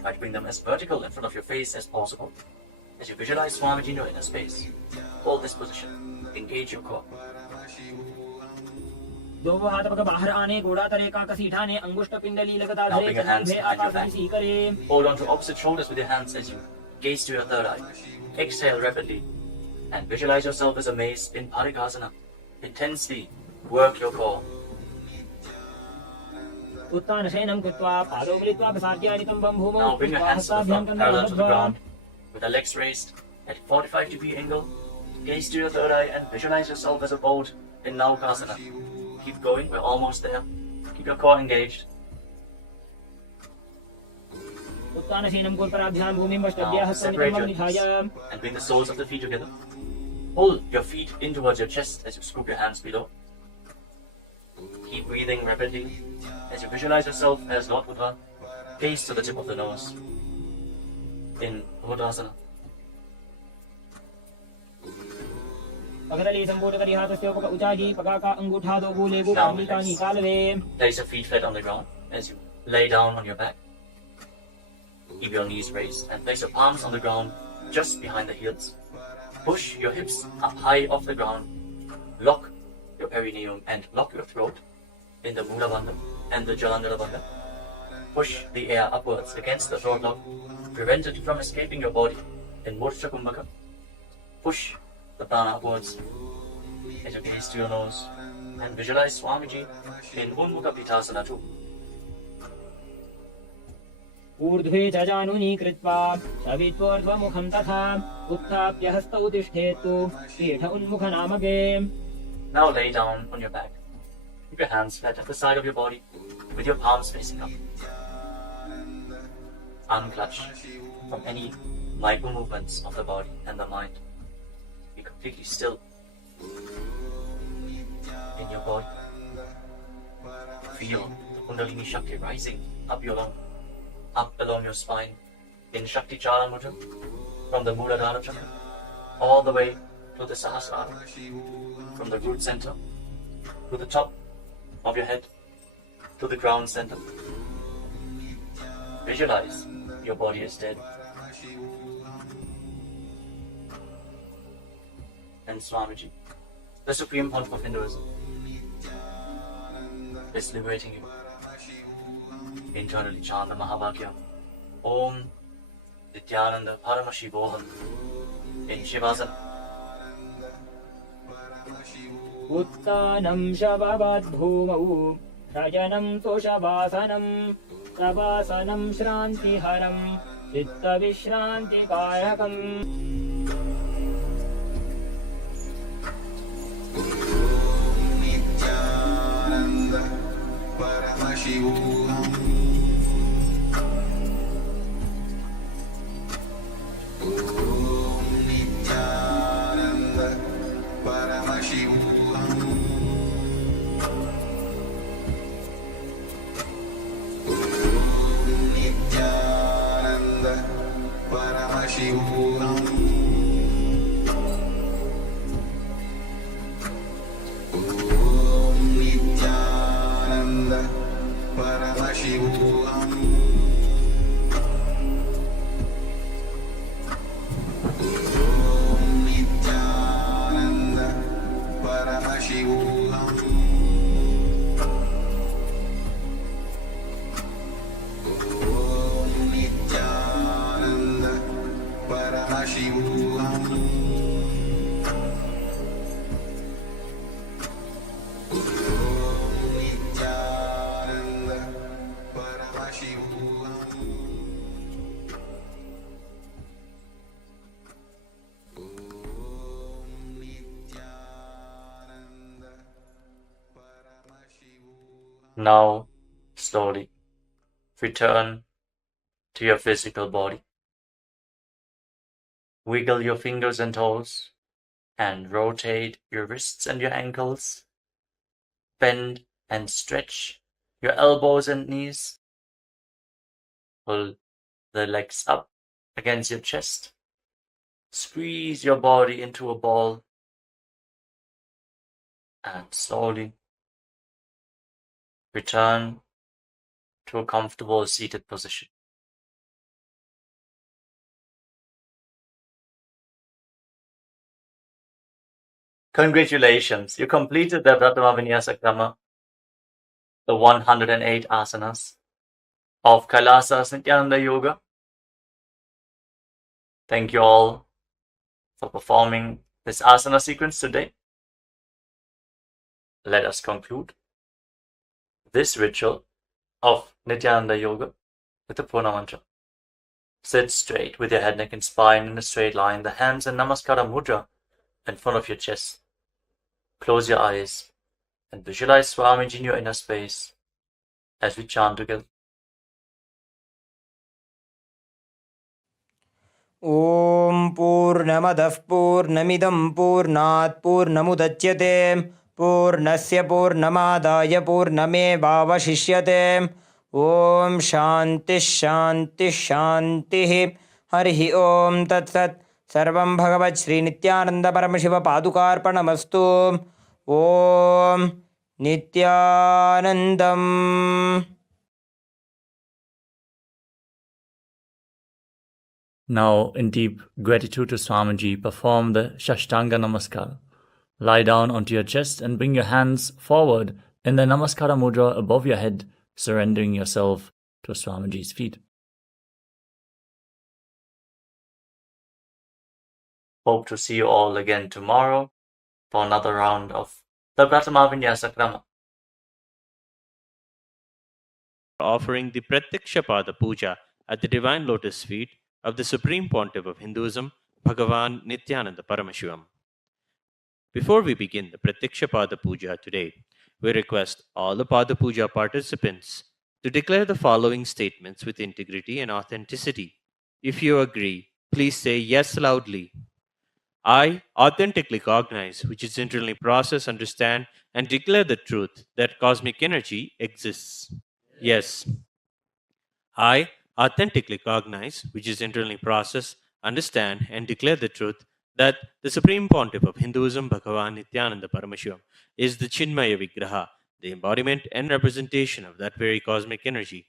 Try to bring them as vertical in front of your face as possible. As you visualize Swamiji in your inner space, hold this position. Engage your core. दोनों हाथ पकड़ बाहर आने गोड़ा तरे का कसीठाने अंगुष्ठ पिंडली लगता Now धरे bring your hands चंद्र behind your आकाश back. सी करे. Hold on to opposite shoulders with your hands as you gaze to your third eye. Exhale rapidly and visualize yourself as a mace in Parikasana. Intensely work your core. उत्तान शयनं कृत्वा पादौ मिलित्वा प्रसाद्यादितं वं भूमौ Now bring your hands to the हस्ताभ्यां front, parallel to the कन्दं ground, with the legs raised at 45-degree angle. Gaze to your third eye and visualize yourself as a boat in Naukasana. Keep going, we're almost there. Keep your core engaged. उत्तान शयनं कोल्पराभ्यां भूमिं वष्टभ्याः Now separate your हस्तमिदं knees निधाय. and bring the soles of the feet together. Pull your feet in towards your chest as you scoop your hands below. Keep breathing rapidly as you visualize yourself as Lord Buddha. Gaze to the tip of the nose in Buddhasana. पगडली संपूर्ण करी हाथस्य उपक उचाजी पगाका अंगूठा दो भूले वो Now पानी का relax. निकाल वे. Place your feet flat on the ground as you lay down on your back. Keep your knees raised and place your palms on the ground just behind the heels. Push your hips up high off the ground. Lock your perineum and lock your throat in the Mula Bandha and the Jalandhara Bandha. Push the air upwards against the throat lock. Prevent it from escaping your body in Murcha Kumbhaka. Push the prana upwards as you gaze to your nose and visualize Swamiji in Unmukha Pitasana too. ऊर्ध्वे च जानुनी कृत्वा सवित्वोर्ध्वमुखं तथा उत्थाप्य हस्तौ तिष्ठेतु पीठ उन्मुख नामके. Now lay down on your back. Keep your hands flat at the side of your body with your palms facing up. Unclutch from any micro movements of the body and the mind. Be completely still in your body. Feel the Kundalini Shakti rising up along your spine in Shakti Chala Mudra from the Muladhara Chakra all the way to the Sahasrara, from the root center to the top of your head to the ground center. Visualize your body is dead and Swamiji, the Supreme Pontiff of Hinduism, is liberating you. Internally chant the Mahabhagya Om Nithyananda Paramashiva in Shivasana. उत्तानं शववद्भूमौ शयनं तुषवासनं प्रवासनं श्रान्तिहरं चित्तविश्रान्तिकारकम्. Nithyananda Paramashivam. Paramashivam. Om Nithyananda Paramashivam. Om Nithyananda Paramashivam. Om Nithyananda Paramashivam. Om Nithyananda Paramashivam. Om Nithyananda Paramashivam. Now, slowly return to your physical body. Wiggle your fingers and toes and rotate your wrists and your ankles. Bend and stretch your elbows and knees. Pull the legs up against your chest. Squeeze your body into a ball. And slowly return to a comfortable seated position. Congratulations, you completed the Prathama Vinyasa Krama, the 108 asanas of KAILASA Nithyananda Yoga. Thank you all for performing this asana sequence today. Let us conclude this ritual of Nithyananda Yoga with the Purna mantra. Sit straight with your head, neck and spine in a straight line, the hands in Namaskara Mudra in front of your chest. Close your eyes and visualize Swamiji in your inner space as we chant together. ॐ पूर्णमदः पूर्णमिदं पूर्णात् पूर्णमुदच्यते पूर्णस्य पूर्णमादाय पूर्णमेवावशिष्यते ॐ शान्तिः शान्तिः शान्तिः हरिः ॐ तत्सत् सर्वं भगवत् श्रीनित्यानन्दपरमशिवपादुकार्पणमस्तु ॐ नित्यानन्दम्. Now, in deep gratitude to Swamiji, perform the Shashtanga Namaskara. Lie down onto your chest and bring your hands forward in the Namaskara Mudra above your head, surrendering yourself to Swamiji's feet. Hope to see you all again tomorrow for another round of the Prathama Vinyasa Krama. Offering the Pratyakshapada Puja at the Divine Lotus Feet of the Supreme Pontiff of Hinduism, Bhagavan Nithyananda Paramashivamam. Before we begin the Pratyakshapada Puja today, we request all the Pada Puja participants to declare the following statements with integrity and authenticity. If you agree, please say yes loudly. I authentically cognize, which is internally process, understand, and declare the truth that cosmic energy exists. Yes. I authentically cognize, which is internally process, understand, and declare the truth that the Supreme Pontiff of Hinduism, Bhagavan Nithyananda Paramashivamam, is the Chinmaya Vigraha, the embodiment and representation of that very cosmic energy.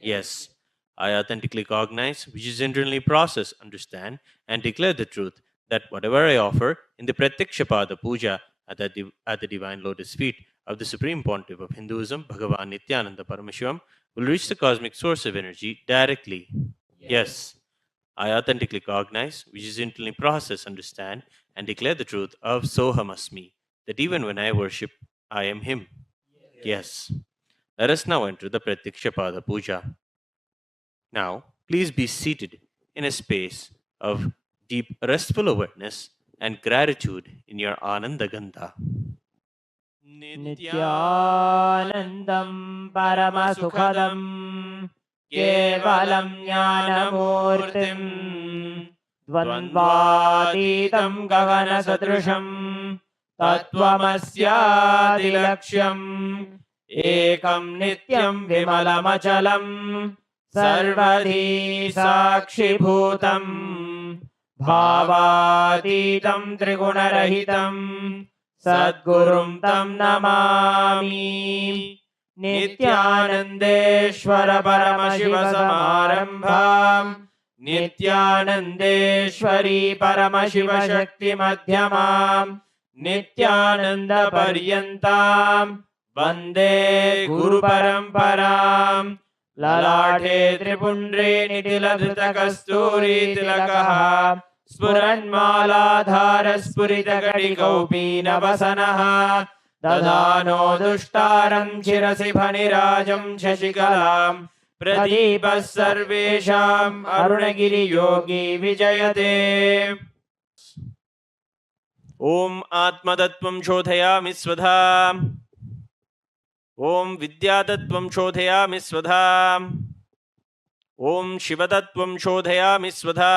Yes. I authentically cognize, which is internally process, understand, and declare the truth that whatever I offer in the Pratyakshapada Puja at the Divine Lotus Feet of the Supreme Pontiff of Hinduism, Bhagavan Nithyananda Paramashivamam, will reach the cosmic source of energy directly. Yes. I authentically cognize, which is internally process, understand, and declare the truth of Soham Asmi, that even when I worship, I am Him. Yes. Let us now enter the Pratyakshapada Puja. Now, please be seated in a space of deep restful awareness and gratitude in your Ananda Gandha. Nithyanandam Paramasukhadam Kevalam Jnanamurtim Dvandvatitam Gagana Sadrusham Tattvamasyatilaksham Ekam Nityam Vimalamachalam Sarvadhi Sakshibhutam भावातीतं त्रिगुणरहितं सद्गुरुं तं नमामि। नित्यानन्देश्वर परमशिव समारम्भाम् नित्यानन्देश्वरी परमशिव शक्ति मध्यमाम् नित्यानन्द पर्यन्ताम् वन्दे गुरु परम्पराम्। ललाटे त्रिपुण्ड्रे निटिलधृतकस्तूरी तिलकः स्फुरन्मालाधार स्फुरितकटिकौपीनवसनः दधानो दुष्टारं शिरसि फणिराजं शशिकलां प्रदीपः सर्वेषाम् अरुणगिरियोगी विजयते। ॐ आत्मतत्त्वं शोधयामि स्वधा ॐ विद्यातत्त्वं शोधयामि स्वधा ॐ शिवतत्त्वं शोधयामि स्वधा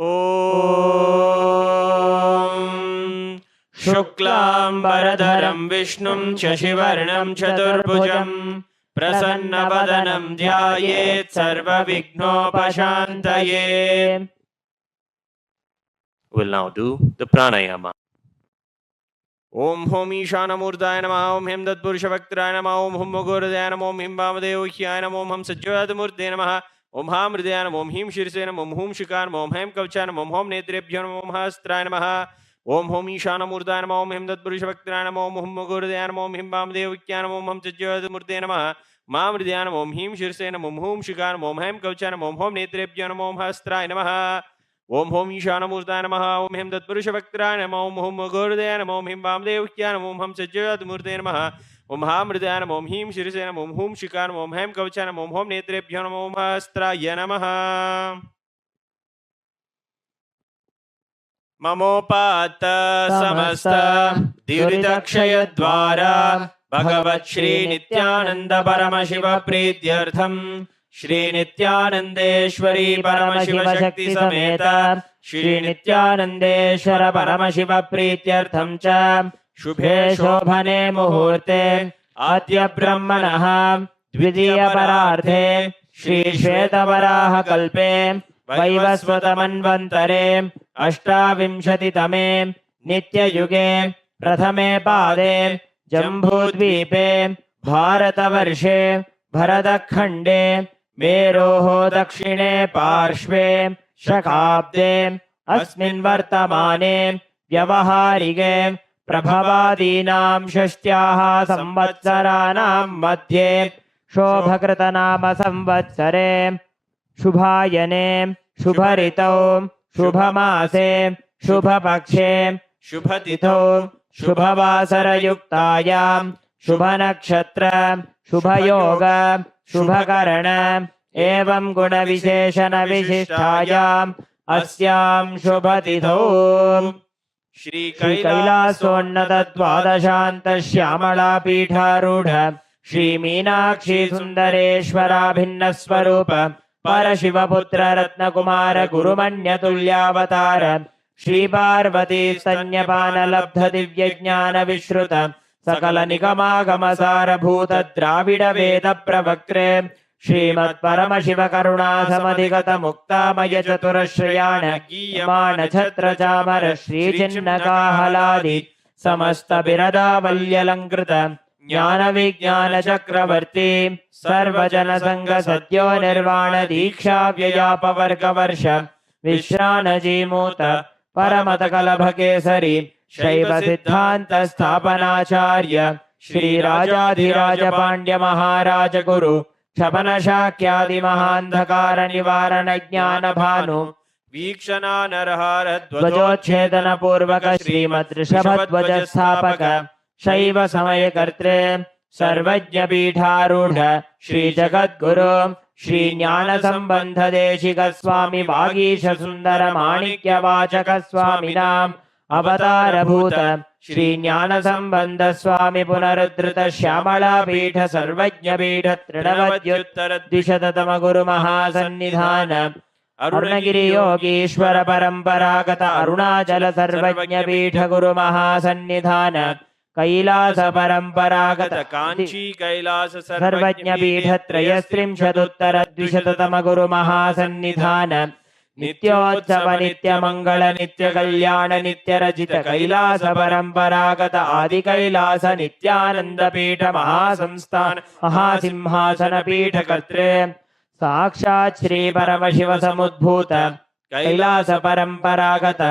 ॐ शुक्लाम्बरधरं विष्णुं शशिवर्णं चतुर्भुजं प्रसन्नवदनं ध्यायेत् सर्वविघ्नोपशान्तये। We'll now do the pranayama. ओम होम ईशानमूर्ताय नमः। ओम हिम तत्पुरुषवक्त्राय नमः। ओम हुम मुगुरदाय नमः। ओम हिम वामदेवह्याय नमः। ओम हम सज्जोतमूर्ते नमः। ओम हां हृदयाय नमः। ओम ह्रीं शीर्षे नमः। ओम हूं शिखाय नमः। ओम हैं कवचाय नमः। ओम होम नेत्रेभ्यो नमः। ओम हस्त्राय नमः। ओम होम ईशानमूर्ताय नमः। ओम हिम तत्पुरुषवक्त्राय नमः। ओम हुम मुगुरदाय नमः। ओम हिम वामदेवह्याय नमः। ओम हम सज्जोतमूर्ते नमः। मां हृदयाय नमः। ओम ह्रीं शीर्षे नमः। ओम हूं शिखाय नमः। ओम हैं कवचाय नमः। ओम होम नेत्रेभ्यो नमः। ओम हस्त्राय नमः। ओम होम ईशानमूर्ताय नमः। ओम हिम तत्पुरुषवक्त्राय नमः। ओम हुम मुगुरदाय नमः। ओम हिम वामदेवह्याय नमः। ओम हम सज्जोतमूर्ते नमः। ओम हां हृदयाय नमः। ओम ह्रीं शीर्षे नमः। ओम हूं शिखाय नमः। ओम हैं कवचाय नमः। ओम होम नेत्रेभ्यो नमः। ओम हस्त्राय नमः। ममोपात्त समस्त दुरितक्षयद्वारा भगवत् श्री नित्यानंद परमशिव प्रीत्यर्थम श्री नित्यानंदेश्वरी परमशिव शक्ति समेत श्री नित्यानंदेश्वर परमशिव प्रीत्यर्थम च शुभे शोभने मुहूर्ते आद्य ब्रह्मणः द्वितीय परार्धे श्री श्वेतवराह कल्पे वैवस्वतमन्वन्तरे अष्टाविंशतितमे नित्ययुगे प्रथमे पादे जम्बूद्वीपे भारतवर्षे भरतखण्डे मेरोः दक्षिणे पार्श्वे शकाब्दे अस्मिन् वर्तमाने व्यवहारिके प्रभवादीनां षष्ट्याः संवत्सराणां मध्ये शोभकृतनाम संवत्सरे शुभायने शुभऋतौ शुभमासे शुभपक्षे शुभतिथौ शुभवासरयुक्तायां शुभनक्षत्र शुभयोग शुभकरण एवं गुणविशेषण विशिष्टायाम् अस्यां शुभतिथौ श्री कैलासोन्नत द्वादशान्त श्यामला पीठारूढ़ श्री मीनाक्षी सुंदरेश्वराभिन्न स्वरूप परशिवपुत्र रत्नकुमार गुरुमन्यतुल्यावतार श्री पार्वती स्तन्यपान लब्ध दिव्य ज्ञान विश्रुत सकल निगमागम सारभूत द्राविड वेद प्रवक्त्रे श्रीमत् परमशिव करुणा समधिगत मुक्तामय चतुरश्रयाण गीयमाण छत्र चामर श्री चिन्नकाहलादि समस्त बिरदावल्यलंकृत ज्ञान विज्ञान चक्रवर्ती सर्वजन संग सद्यो निर्वाण दीक्षा व्ययापवर्ग वर्ष विश्रानजीमूत परमत कलभ केसरी शैव सिद्धांत स्थापनाचार्य श्री राजाधिराज पांड्य महाराज गुरु क्षपन शाक्यादि महांधकार निवारण ज्ञान भानु वीक्षणा नरहार ध्वजोच्छेदन पूर्वक श्रीमद् ऋषभध्वज स्थापक शैव समय कर्त्रे सर्वज्ञ पीठारूढ़ श्री जगद्गुरु श्री ज्ञान संबंध देशिक स्वामी वागीश सुंदर माणिक्य वाचक स्वामिनाम अवतार भूत श्री ज्ञान संबंध स्वामी पुनरुद्धृत श्यामला पीठ सर्वज्ञ पीठ तृणवद्युत्तर द्विशततम गुरु महासन्निधान अरुणगिरि योगीश्वर परंपरागत अरुणाचल सर्वज्ञ पीठ गुरु महासन्निधान कैलास परम्परागत काञ्ची कैलास सर्वज्ञपीठत्रयस्त्रिंशदुत्तरद्विशततम गुरु महासन्निधान नित्योत्सव नित्यमङ्गल नित्यकल्याण नित्यरजित कैलास परम्परागत आदि कैलास नित्यानंद पीठ महासंस्थान महासिंहासन पीठ कर्त्रे साक्षात् श्री परमशिव समुद्भूत कैलास परम्परागत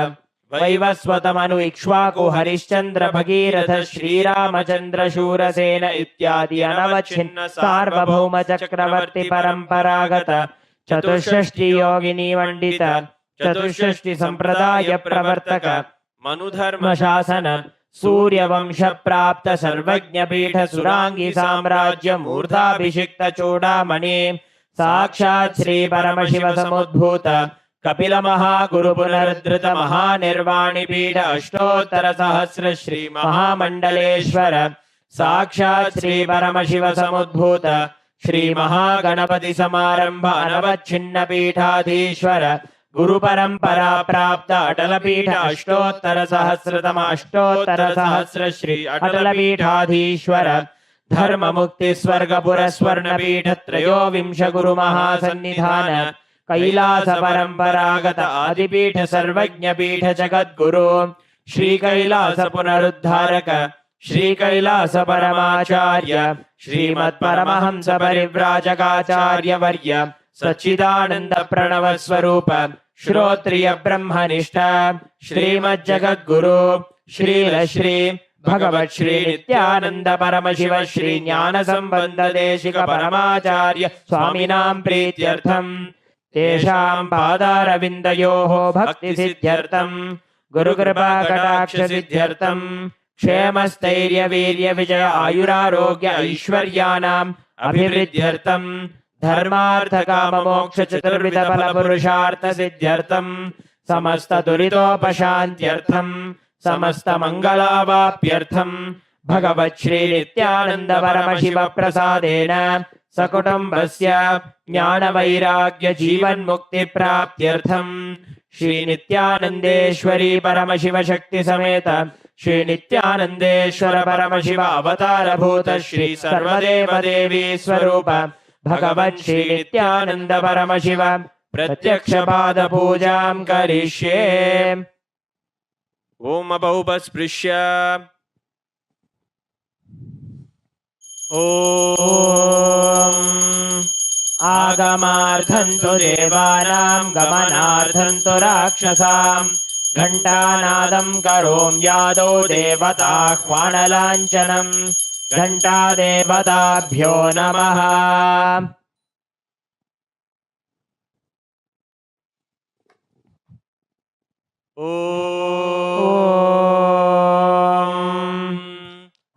वैवस्वतमनु इक्ष्वाकु हरिश्चंद्र भगीरथ श्रीरामचंद्र शूरसेन इत्यादि अनवच्छिन्न सार्वभौम चक्रवर्ती परम्परागत चतुष्षष्टि योगिनी मंडित चतुष्षष्टि संप्रदाय प्रवर्तक मनुधर्म शासन सूर्यवंश प्राप्त सर्वज्ञ पीठ सुरांगी साम्राज्य मूर्धाभिषिक्त चूड़ामणि साक्षात् श्री परमशिव समुद्भूत कपिल महागुरु पुनरुद्धृत महानिर्वाणि पीठ अष्टोत्तर सहस्र श्री महामंडलेश्वर साक्षात् श्री परमशिव समुद्भूत श्री महागणपति समारंभ अनवच्छिन्न पीठाधीश्वर गुरु परंपरा प्राप्त अटल पीठ अष्टोत्तर सहस्र श्री अटल पीठाधीश्वर धर्म मुक्ति स्वर्गपुर स्वर्ण पीठ त्रयोविंश गुरु महासन्निधान कैलास परम्परागत आदिपीठ सर्वज्ञ पीठ जगद्गुरु श्री कैलास पुनरुद्धारक श्री कैलास परमाचार्य श्रीमत् परमहंस परिव्राजकाचार्य वर्य सच्चिदानंद प्रणव स्वरूप श्रोत्रिय ब्रह्मनिष्ठ श्रीमद् जगद्गुरु श्रील श्री भगवत् श्री नित्यानंद परमशिव श्री ज्ञान संबंध देशिक परमाचार्य स्वामिनां प्रीत्यर्थम तेषां पादारविन्दयोः भक्ति सिद्ध्यर्थं गुरुकृपा कटाक्ष सिद्ध्यर्थं क्षेमस्थैर्य वीर्य विजय आयुरारोग्य ऐश्वर्याणाम् अभिवृद्ध्यर्थं धर्मार्थ काम मोक्ष चतुर्विध फल पुरुषार्थ सिद्ध्यर्थं समस्त दुरितोपशान्त्यर्थं समस्त मंगलावाप्यर्थं भगवत् श्री नित्यानंद परमशिव प्रसादेन सकुटुम्बस्य ज्ञान वैराग्य जीवन मुक्ति प्राप्त्यर्थं श्री नित्यानंदेश्वरी परमशिव शक्ति समेत श्री नित्यानंदेश्वर परमशिव अवतार भूत श्री सर्वदेव देवी स्वरूप भगवन् श्री नित्यानंद परमशिव प्रत्यक्ष पाद पूजां करिष्ये। ओम अबौपस्पृश्य ॐ आगमार्थं तु देवानां गमनार्थं तु राक्षसां घण्टानादं करोम्यादौ देवताह्वानलाञ्छनं घण्टादेवताभ्यो नमः।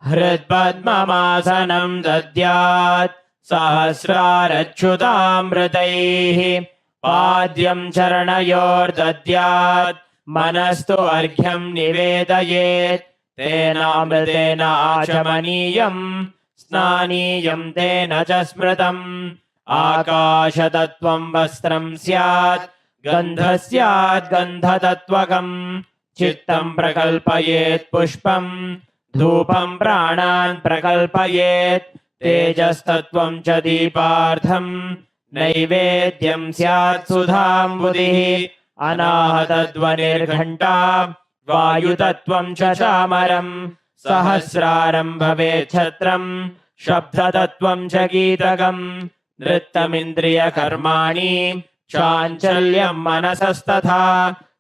हृत्पद्ममासनं दद्यात् सहस्रारच्युतामृतैः पाद्यं चरणयोर्दद्यात् मनस्तु अर्घ्यं निवेदयेत् तेनामृतेन आचमनीयं स्नानीयं तेन च स्मृतम् आकाशतत्त्वं वस्त्रं स्यात् गन्धस्यात् गन्धतत्त्वकम् चित्तं प्रकल्पयेत् पुष्पम् धूपं प्राणान् प्रकल्पयेत् तेजस्तत्त्वं च दीपार्थं नैवेद्यं स्यात् सुधाम्बुधिः अनाहतध्वनिर्घण्टा वायुतत्त्वं च चामरं सहस्रारं भवेत् छत्रं शब्दतत्त्वं च गीतकं नृत्यमिन्द्रियकर्माणि चाञ्चल्यं मनसस्तथा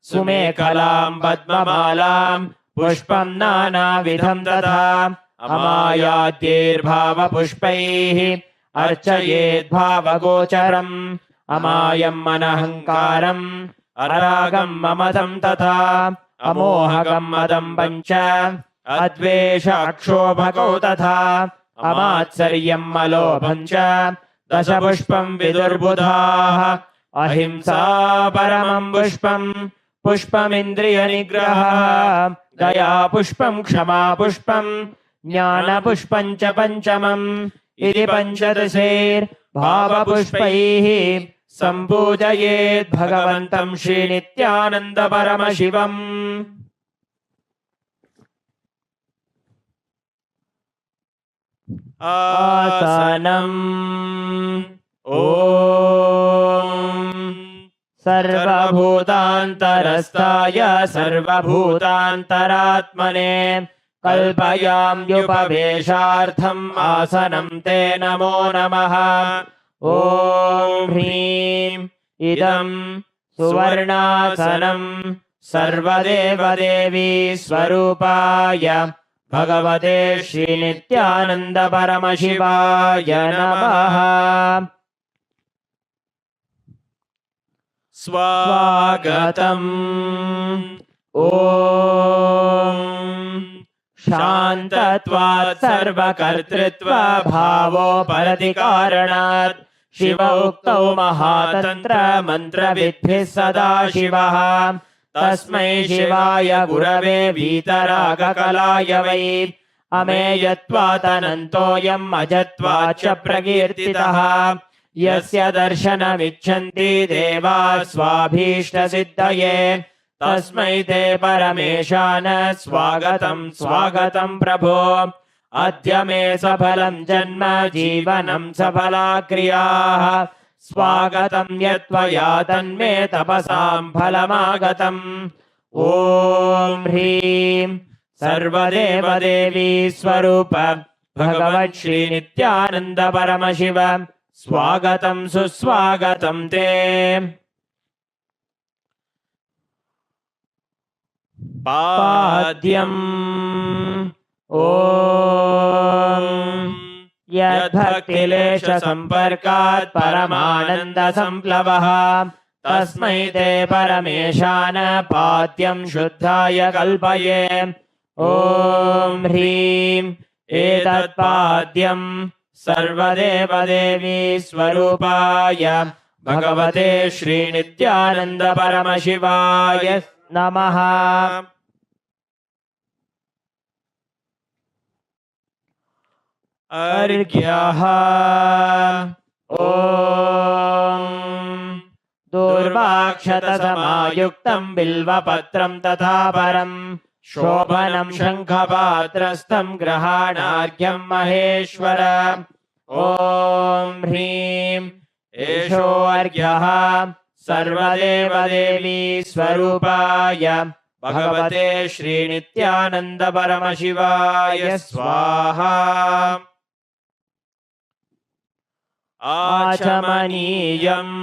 सुमेखलां पद्ममालां पुष्पं नानाविधं तथा अमायाद्यैर्भावपुष्पैः अर्चयेद्भावगोचरम् अमायम् अनहङ्कारम् अरागं ममतं तथा अमोहगं मदं पञ्च अद्वेष अक्षोभकौ तथा अमात्सर्यम् अलोभं च दशपुष्पं विदुर्बुधाः अहिंसा परमं पुष्पं पुष्पमिन्द्रियनिग्रहः दया पुष्पं क्षमा पुष्पं ज्ञानपुष्पं च पञ्चमम् इति पञ्चदशैर्भावपुष्पैः सम्पूजयेत् भगवन्तं श्रीनित्यानन्द परमशिवम्। आसनम् ॐ सर्वभूतान्तरस्थाय सर्वभूतान्तरात्मने कल्पयाम्युपवेशार्थम् आसनं ते नमो नमः ॐ ह्रीं इदं सुवर्णासनं सर्वदेवदेवी स्वरूपाय भगवते श्रीनित्यानन्द परमशिवाय नमः स्वागतम् ॐ शान्तत्वात् सर्वकर्तृत्व भावोपरतिकारणात् शिव उक्तौ महातन्त्र मन्त्रविद्भिः सदा शिवः तस्मै शिवाय गुरवे वीतरागकलाय वै अमेयत्वादनन्तोऽयम् अजत्वाच्च प्रकीर्तितः यस्य दर्शनमिच्छन्ति देवाः स्वाभीष्टसिद्धये तस्मै ते परमेशान स्वागतं स्वागतं प्रभो अद्य मे सफलं जन्म जीवनं सफला क्रियाः स्वागतं यत्त्वया तन्मे तपसां फलमागतम् ॐ ह्रीं सर्वदेवदेवी स्वरूप भगवत् श्रीनित्यानन्द परमशिव स्वागतं सुस्वागतं ते पाद्यम् ॐ यद्भक्तिलेशसम्पर्कात् परमानन्दसम्प्लवः तस्मै ते परमेशान पाद्यं शुद्धाय कल्पये ॐ ह्रीं एतत्पाद्यं सर्वदेवदेवी स्वरूपाय भगवते श्रीनित्यानन्द परमशिवाय नमः अर्घ्यः ॐ दूर्वाक्षतसमायुक्तं बिल्वपत्रं तथा परं शोभनं शङ्खपात्रस्थं ग्रहाणार्घ्यं महेश्वर ॐ ह्रीं एषोऽर्घ्यः सर्वदेवदेवी स्वरूपाय भगवते श्रीनित्यानन्द परमशिवाय स्वाहा आचमनीयम्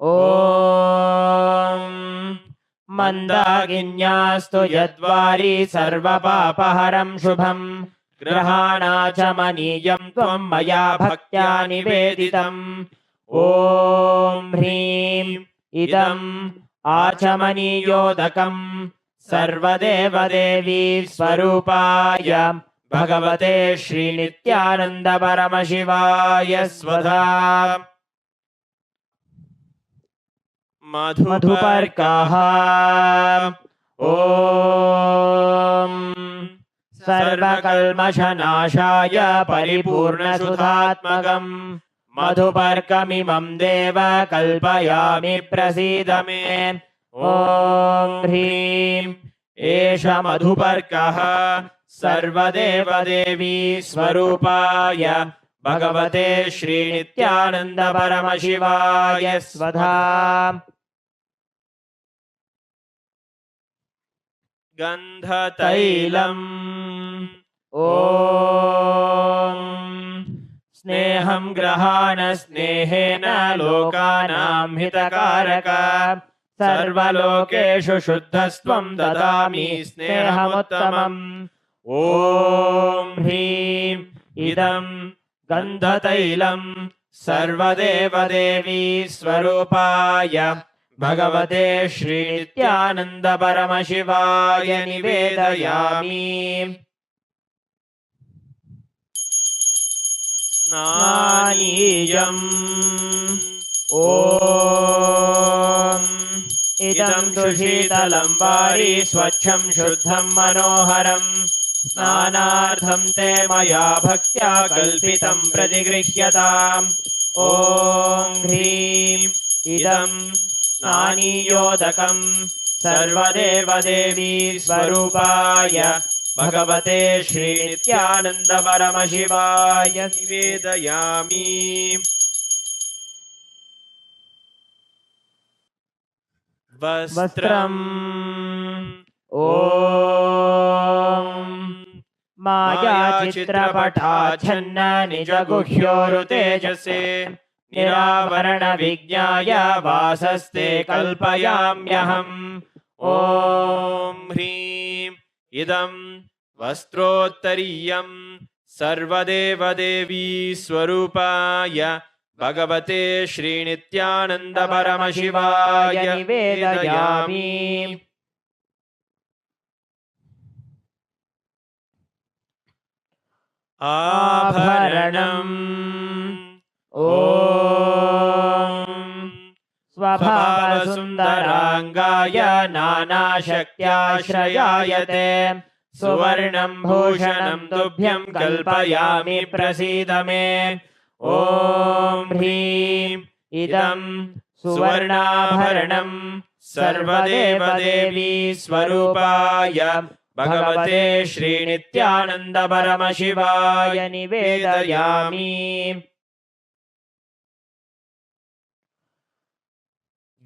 ॐ मन्दाकिन्यास्तु यद्वारी सर्वपापहरं शुभं ग्रहाणाचमनीयं त्वं मया भक्त्या निवेदितम् ॐ ह्रीं इदम् आचमनीयोदकं सर्वदेवदेवी स्वरूपाय भगवते श्रीनित्यानन्द परमशिवाय स्वधा मधुपर्कः ॐ सर्वकल्मषनाशाय परिपूर्णसुधात्मकम् मधुपर्कमिमं देव कल्पयामि प्रसीद मे ॐ ह्रीं एष मधुपर्कः सर्वदेवदेवी स्वरूपाय भगवते श्रीनित्यानन्द परमशिवाय स्वधा गन्धतैलम् ॐ स्नेहं ग्रहाण स्नेहेन लोकानां हितकारक सर्वलोकेषु शुद्धस्त्वं ददामि स्नेहमुत्तमम् ॐ ह्रीं इदं गन्धतैलं सर्वदेवदेवी स्वरूपाय भगवते श्रीनित्यानन्द परमशिवाय निवेदयामि स्नानीयम् ॐ इदं तु शीतलं वारी स्वच्छं शुद्धं मनोहरं स्नानार्थं ते मया भक्त्या कल्पितं प्रतिगृह्यताम् ॐ ह्रीं इदं स्नानीयोदकं सर्वदेवदेवी स्वरूपाय भगवते श्रीनित्यानन्द परमशिवाय निवेदयामि। वस्त्रम् ॐ मायाचित्रपटाच्छन्न निजगुह्योरुतेजसे निरावरणविज्ञाय वासस्ते कल्पयाम्यहम्। ॐ ह्रीं इदं वस्त्रोत्तरीयं सर्वदेवदेवी स्वरूपाय भगवते श्रीनित्यानन्द परमशिवाय निवेदयामि। आभरणम् ॐ स्वभावसुन्दराङ्गाय नानाशक्त्याश्रयायते सुवर्णं भूषणं तुभ्यं कल्पयामि प्रसीद मे। ॐ ह्रीं इदं सुवर्णाभरणं सर्वदेवदेवी स्वरूपाय भगवते श्रीनित्यानन्द परमशिवाय निवेदयामि।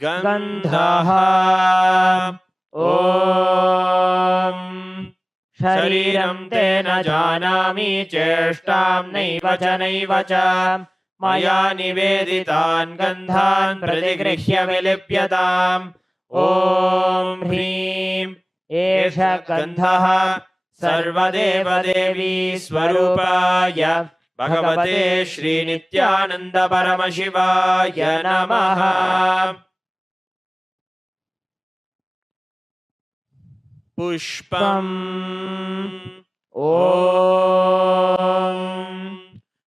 गन्धः ॐ शरीरं ते न जानामि चेष्टां नैव च मया निवेदितान् गन्धान् प्रतिगृह्य विलिप्यताम्। ॐ ह्रीं एष गन्धः सर्वदेवदेवी स्वरूपाय भगवते श्रीनित्यानन्द परमशिवाय नमः। पुष्पम् ॐ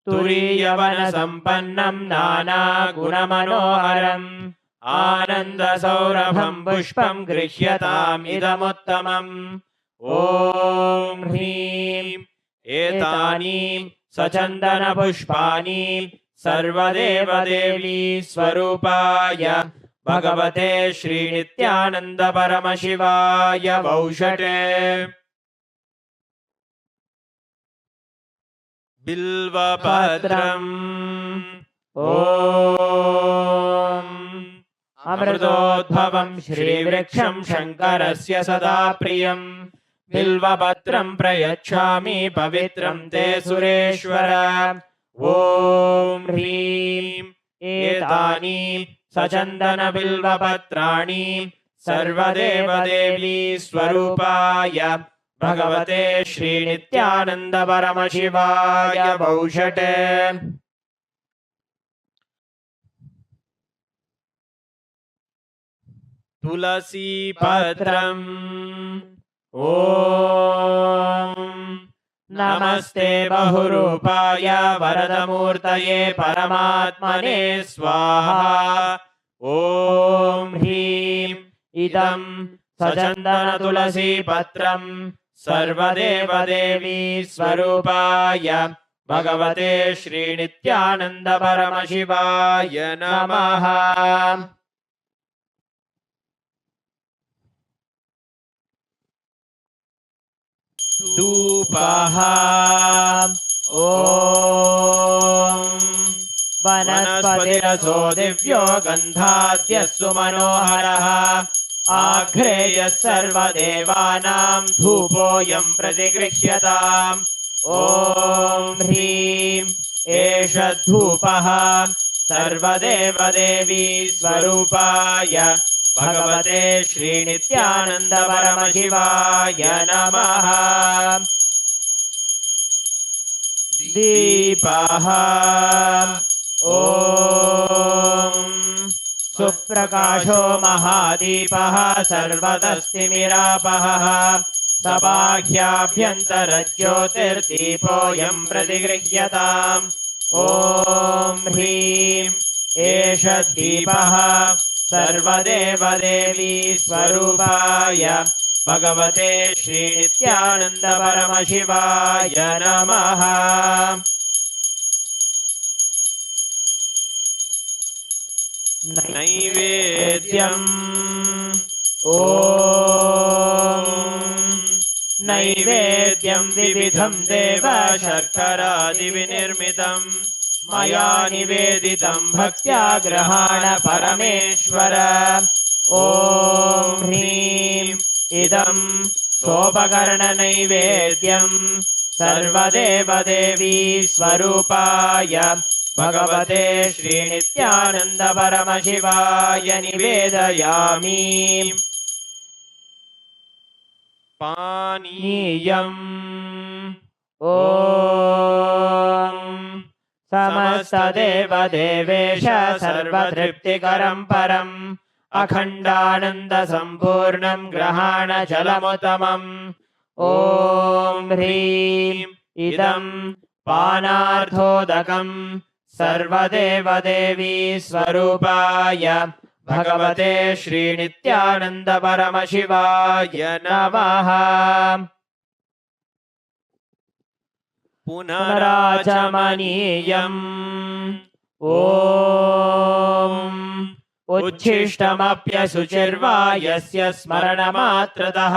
तुरीयवनसम्पन्नं नानागुणमनोहरम् आनन्दसौरभं पुष्पं गृह्यताम् इदमुत्तमम्। ॐ ह्रीं एतानि सचन्दनपुष्पाणि सर्वदेवदेवी स्वरूपाय भगवते श्रीनित्यानन्द परमशिवाय वौषटे। बिल्वपत्रम् ॐ अमृतोद्भवं श्रीवृक्षं शङ्करस्य सदा प्रियं बिल्वपत्रं प्रयच्छामि पवित्रं ते सुरेश्वर। ॐ ह्रीं एतानि सचन्दनबिल्वपत्राणि सर्वदेवदेवी स्वरूपाय भगवते श्रीनित्यानन्द परमशिवाय वौषटे। तुलसीपत्रम् ॐ नमस्ते बहुरूपाय वरदमूर्तये परमात्मने स्वाहा। ॐ ह्रीं इदं सचन्दनतुलसीपत्रं सर्वदेवदेवी स्वरूपाय भगवते श्रीनित्यानन्द परमशिवाय नमः। धूपः ॐ वनस्पतिरसो दिव्यो गन्धाद्यस्सु मनोहरः आघ्रेयः सर्वदेवानां धूपोऽयं प्रतिगृह्यताम्। ॐ ह्रीं एष धूपः सर्वदेवदेवी स्वरूपाय भगवते श्रीनित्यानन्द परमशिवाय नमः। दीपः ॐ सुप्रकाशो महादीपः सर्वतस्तिमिरापहः सबाह्याभ्यन्तरज्योतिर्दीपोऽयं प्रतिगृह्यताम्। ॐ ह्रीं एष दीपः सर्वदेवदेवी स्वरूपाय भगवते श्रीनित्यानन्द परमशिवाय नमः। नैवेद्यम् ॐ नैवेद्यं विविधं देव शर्करादिविनिर्मितं मया निवेदितं भक्त्या गृहाण परमेश्वर। ॐ ह्रीं इदं सोपकरणनैवेद्यं सर्वदेवदेवी स्वरूपाय भगवते श्रीनित्यानन्द परमशिवाय निवेदयामि। पानीयम् ॐ समस्तदेवदेवेश सर्वतृप्तिकरं परम् अखण्डानन्दसम्पूर्णं ग्रहाण जलमुत्तमम्। ॐ ह्रीं इदं पानार्थोदकं सर्वदेवदेवी स्वरूपाय भगवते श्रीनित्यानन्द परमशिवाय नमः। पुनराचमनीयम् ॐ उच्छिष्टमप्यशुचिर्वा यस्य स्मरणमात्रतः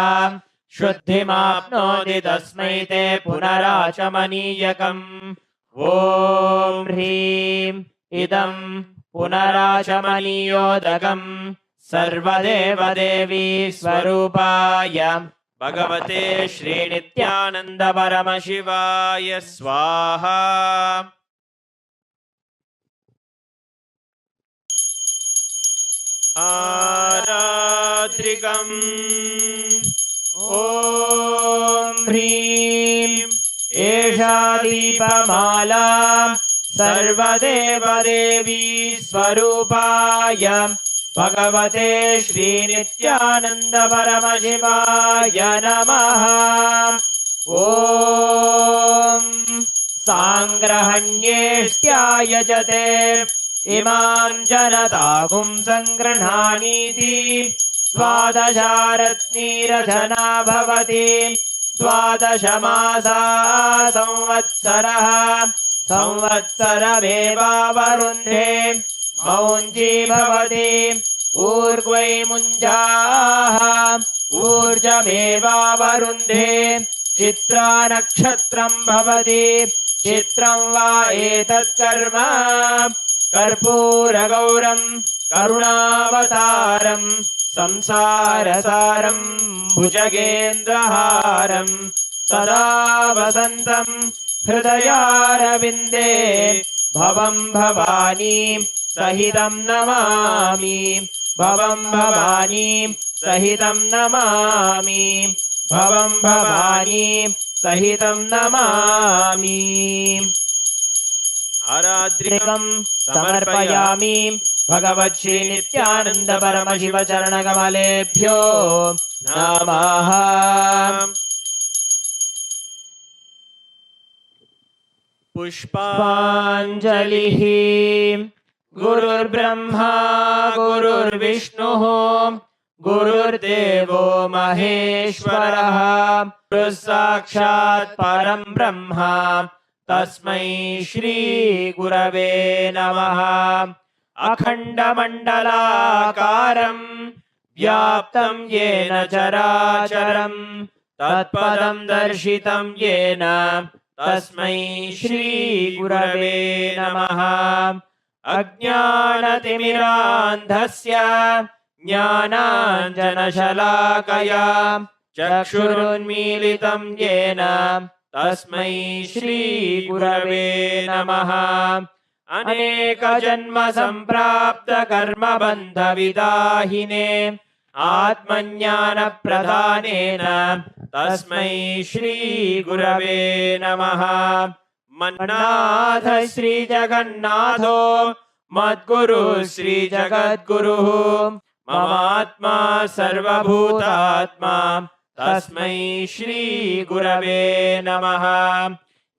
शुद्धिमाप्नोति तस्मै ते पुनराचमनीयकम्। ॐ ह्रीं इदं पुनराचमनीयोदकं सर्वदेवदेवी स्वरूपाय भगवते श्रीनित्यानन्द परमशिवाय स्वाहा। आरात्रिकम् ॐ ह्रीं एषा दीपमाला सर्वदेवदेवी स्वरूपाय भगवते श्रीनित्यानन्द परमशिवाय नमः। ॐ साङ्ग्रहण्येष्ट्यायजते इमां जनतागुं सङ्गृह्णानीति द्वादशारत्नीरचना भवति। द्वादशमासा संवत्सरः संवत्सरमेवावरुन्धे मौञ्जी भवति। ऊर्ध्वै मुञ्जाः ऊर्जमेवावरुन्धे चित्रा नक्षत्रं भवति। चित्रं वा एतत् कर्म कर्पूरगौरं करुणावतारं संसारसारं भुजगेन्द्रहारं सदा वसन्तं हृदयारविन्दे भवं भवानी सहितं नमामि। भवं भवानी सहितं नमामि। भवं भवानी सहितं नमामि। आरात्रिकं समर्पयामि भगवच्छ्री नित्यानन्द परमशिव चरणकमलेभ्यो नमः। पुष्पाञ्जलिः। गुरुर्ब्रह्मा गुरुर्विष्णुः गुरुर्देवो महेश्वरः गुरुः साक्षात् परं ब्रह्म तस्मै श्री गुरवे नमः। अखण्डमण्डलाकारं व्याप्तं येन चराचरं तत्पदं दर्शितं येन तस्मै श्री गुरवे नमः। अज्ञानतिमिरान्धस्य ज्ञानाञ्जनशलाकया चक्षुरुन्मीलितं येन तस्मै श्री गुरवे नमः। अनेकजन्म सम्प्राप्त कर्मबन्धविदाहिने आत्मज्ञानप्रदानेन तस्मै श्री गुरवे नमः। मन्नाथ श्री जगन्नाथो मद्गुरु श्री जगद्गुरुः ममात्मा सर्वभूतात्मा तस्मै श्री गुरवे नमः।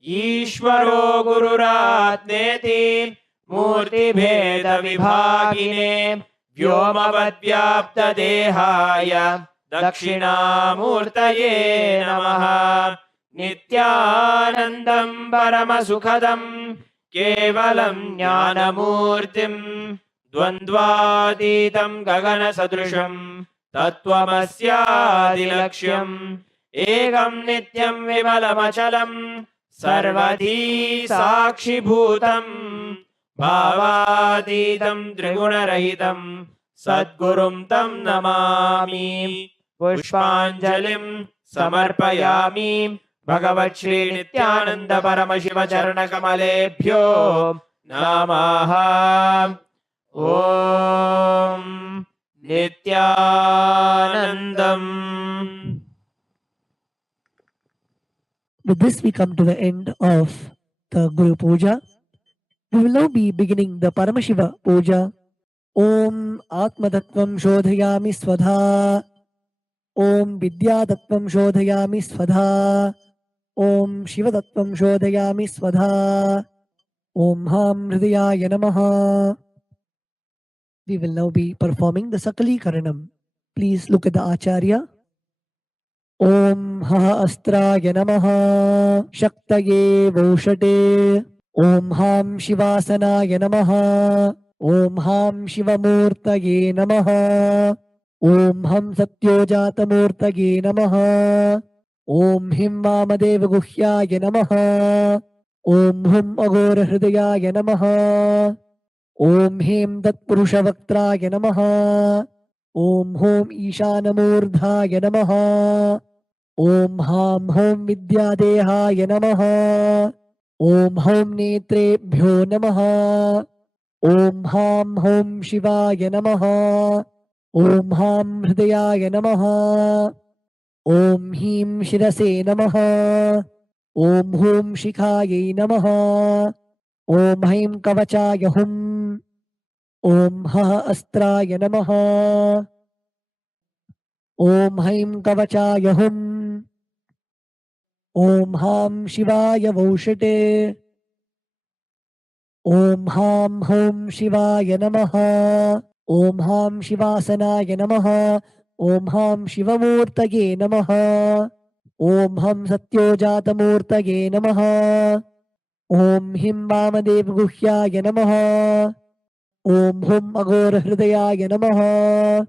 ईश्वरो गुरुरात्मेति मूर्तिभेदविभागिने व्योमवद्व्याप्तदेहाय दक्षिणामूर्तये नमः। नित्यानन्दं परमसुखदं केवलं ज्ञानमूर्तिं द्वन्द्वातीतं गगनसदृशं तत्त्वमस्यादिलक्ष्यम् एकं नित्यं विमलमचलं सर्वधी साक्षिभूतं भावातीतं त्रिगुणरहितं सद्गुरुं तं नमामि पुष्पाञ्जलिं समर्पयामि भगवत् श्री नित्यानंद परमशिव चरण कमलेभ्यो नमः। ओम Nityanandam. With this, we come to the end of the Guru Puja. We will now be beginning the Paramashiva Puja. Om Atmatattvam Shodhayami Swadha. Om Vidyatattvam Shodhayami Swadha. Om Shivatattvam Shodhayami Swadha. Om Ham Hridayaya Namaha. We will now be performing the Sakali Karanam. Please look at the Acharya. Om Ha Astraya Namaha Shaktaye Voshate. Om Ham Shivasanaya Namaha. Om Ham Shivamurtaye Namaha. Om Ham Satyojatamurtaye Namaha. Om Him Vamadeva Guhyaya Namaha. Om Hum Agora Hridayaya Namaha. Om Him Tatpurushavaktraya Namaha. Om Hum Ishanamurdhaya Namaha. Om Ham Hum Vidyadehaya Namaha. Om Hum Netrebhyo Namaha. Om Ham Hum Shivaya Namaha. Om Ham Hridayaya Namaha. Om Him Shirase Namaha. Om Hum Shikhaye Namaha. Om Haim Kavachaya Hum. Om Ha Astraya Namaha. Om Haim Kavachaya Hum. Om Ham Shivaya Voshate. Om Ham Hum Shivaya Namaha. Om Ham Shivasanaya Namaha. Om Ham Shivamurtaye Namaha. Om Ham Satyojatamurtaye Namaha. Om Him Vamadev Guhyaya Namaha. Om Hum Agora Hridayaya Namaha.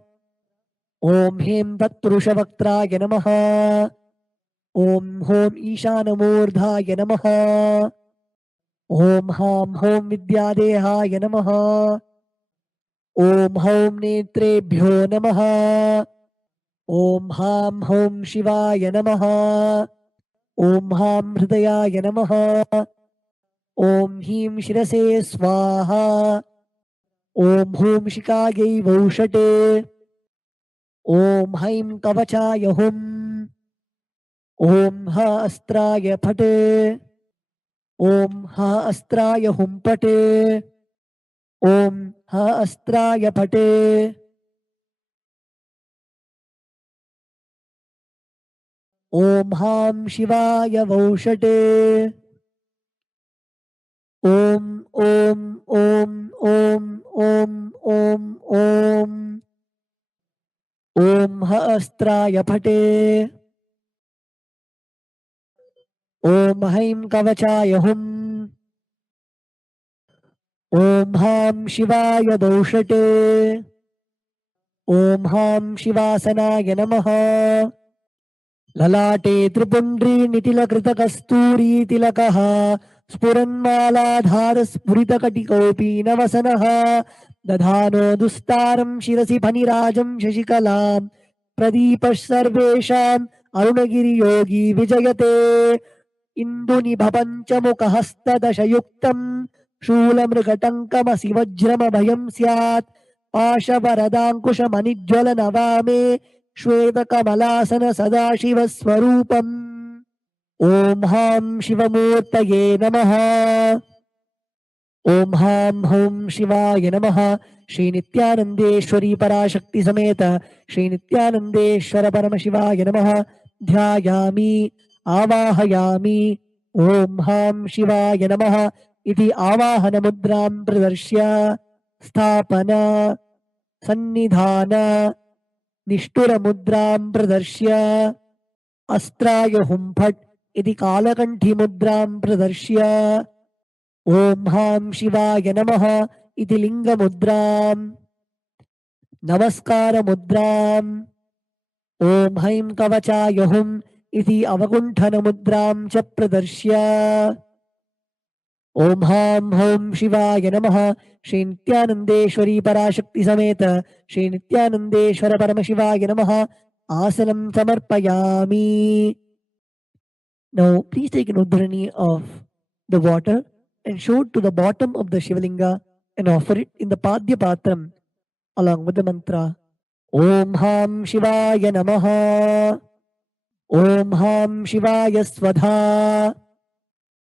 Om Him Tatpurushavaktraya Namaha. Om Hum Ishanamurdhaya Namaha. Om Ham Hum Vidyadehaya Namaha. Om Hum Netrebhyo Namaha. Om Ham Hum Shivaya Namaha. Om Ham Hridayaya Namaha. Om Him Shirase Swaha. Om Hum Shikaye Voshate. Om Haim Kavachaya Hum. Om Ha Astraya Phate. Om Ha Astraya Hum Pate. Om Ha Astraya Phate. Om Ham Shivaya Voshate. Om Om Om Om Om Om Om. Om Ha Astraya Phate. Om Haim Kavachaya Hum. Om Ham Shivaya Doshate. Om Ham Shivasanaya Namaha. Lalate Tripundri Nitila Krita Kasturi Tilakaha. Spuranmaladhara Spuritakatikaupi Navasanaha. Dadhano Dustaram Shirasi Panirajam Shashikalam. Pradipash Sarvesham Arunagiri Yogi Vijayate. Induni Bhapanchamuka Hasta Dashayuktam. Shulamrikatankamasi Vajrama Bhayam Syat. Pashavaradankusha Manijwala Navame. Shvedakamalasana Sadashiva Swarupam. Om Ham Shivamurtaye Namaha. Om Ham Hum Shivaya Namaha. Shri Nithyanandeshwari Parashakti Sameta Shri Nithyanandeshwara Paramashivaya Namaha. Dhyayami Avahayami. Om Ham Shivaya Namaha. Iti Avahana Mudram Pradarshya. Sthapana Sannidhana Nishtura Mudram Pradarshya. Astraya Hum Phat Iti Kalakanthi Mudram Pradarshya. Om Ham Shivaya Namaha. Iti Linga Mudram. Namaskara Mudram. Om Haim Kavachaya Hum. इति अवकुण्ठनमुद्रां च प्रदर्श्य ॐ हां हौं शिवाय नमः श्री नित्यानन्देश्वरी पराशक्ति समेत श्री नित्यानन्देश्वर परमशिवाय नमः आसनं समर्पयामि. Now please take an udhrani of the water and show it to the bottom of the Shivalinga and offer it in the Padya Patram along with the mantra Om Ham Shivaya Namaha Om Ham Shivaya Svadha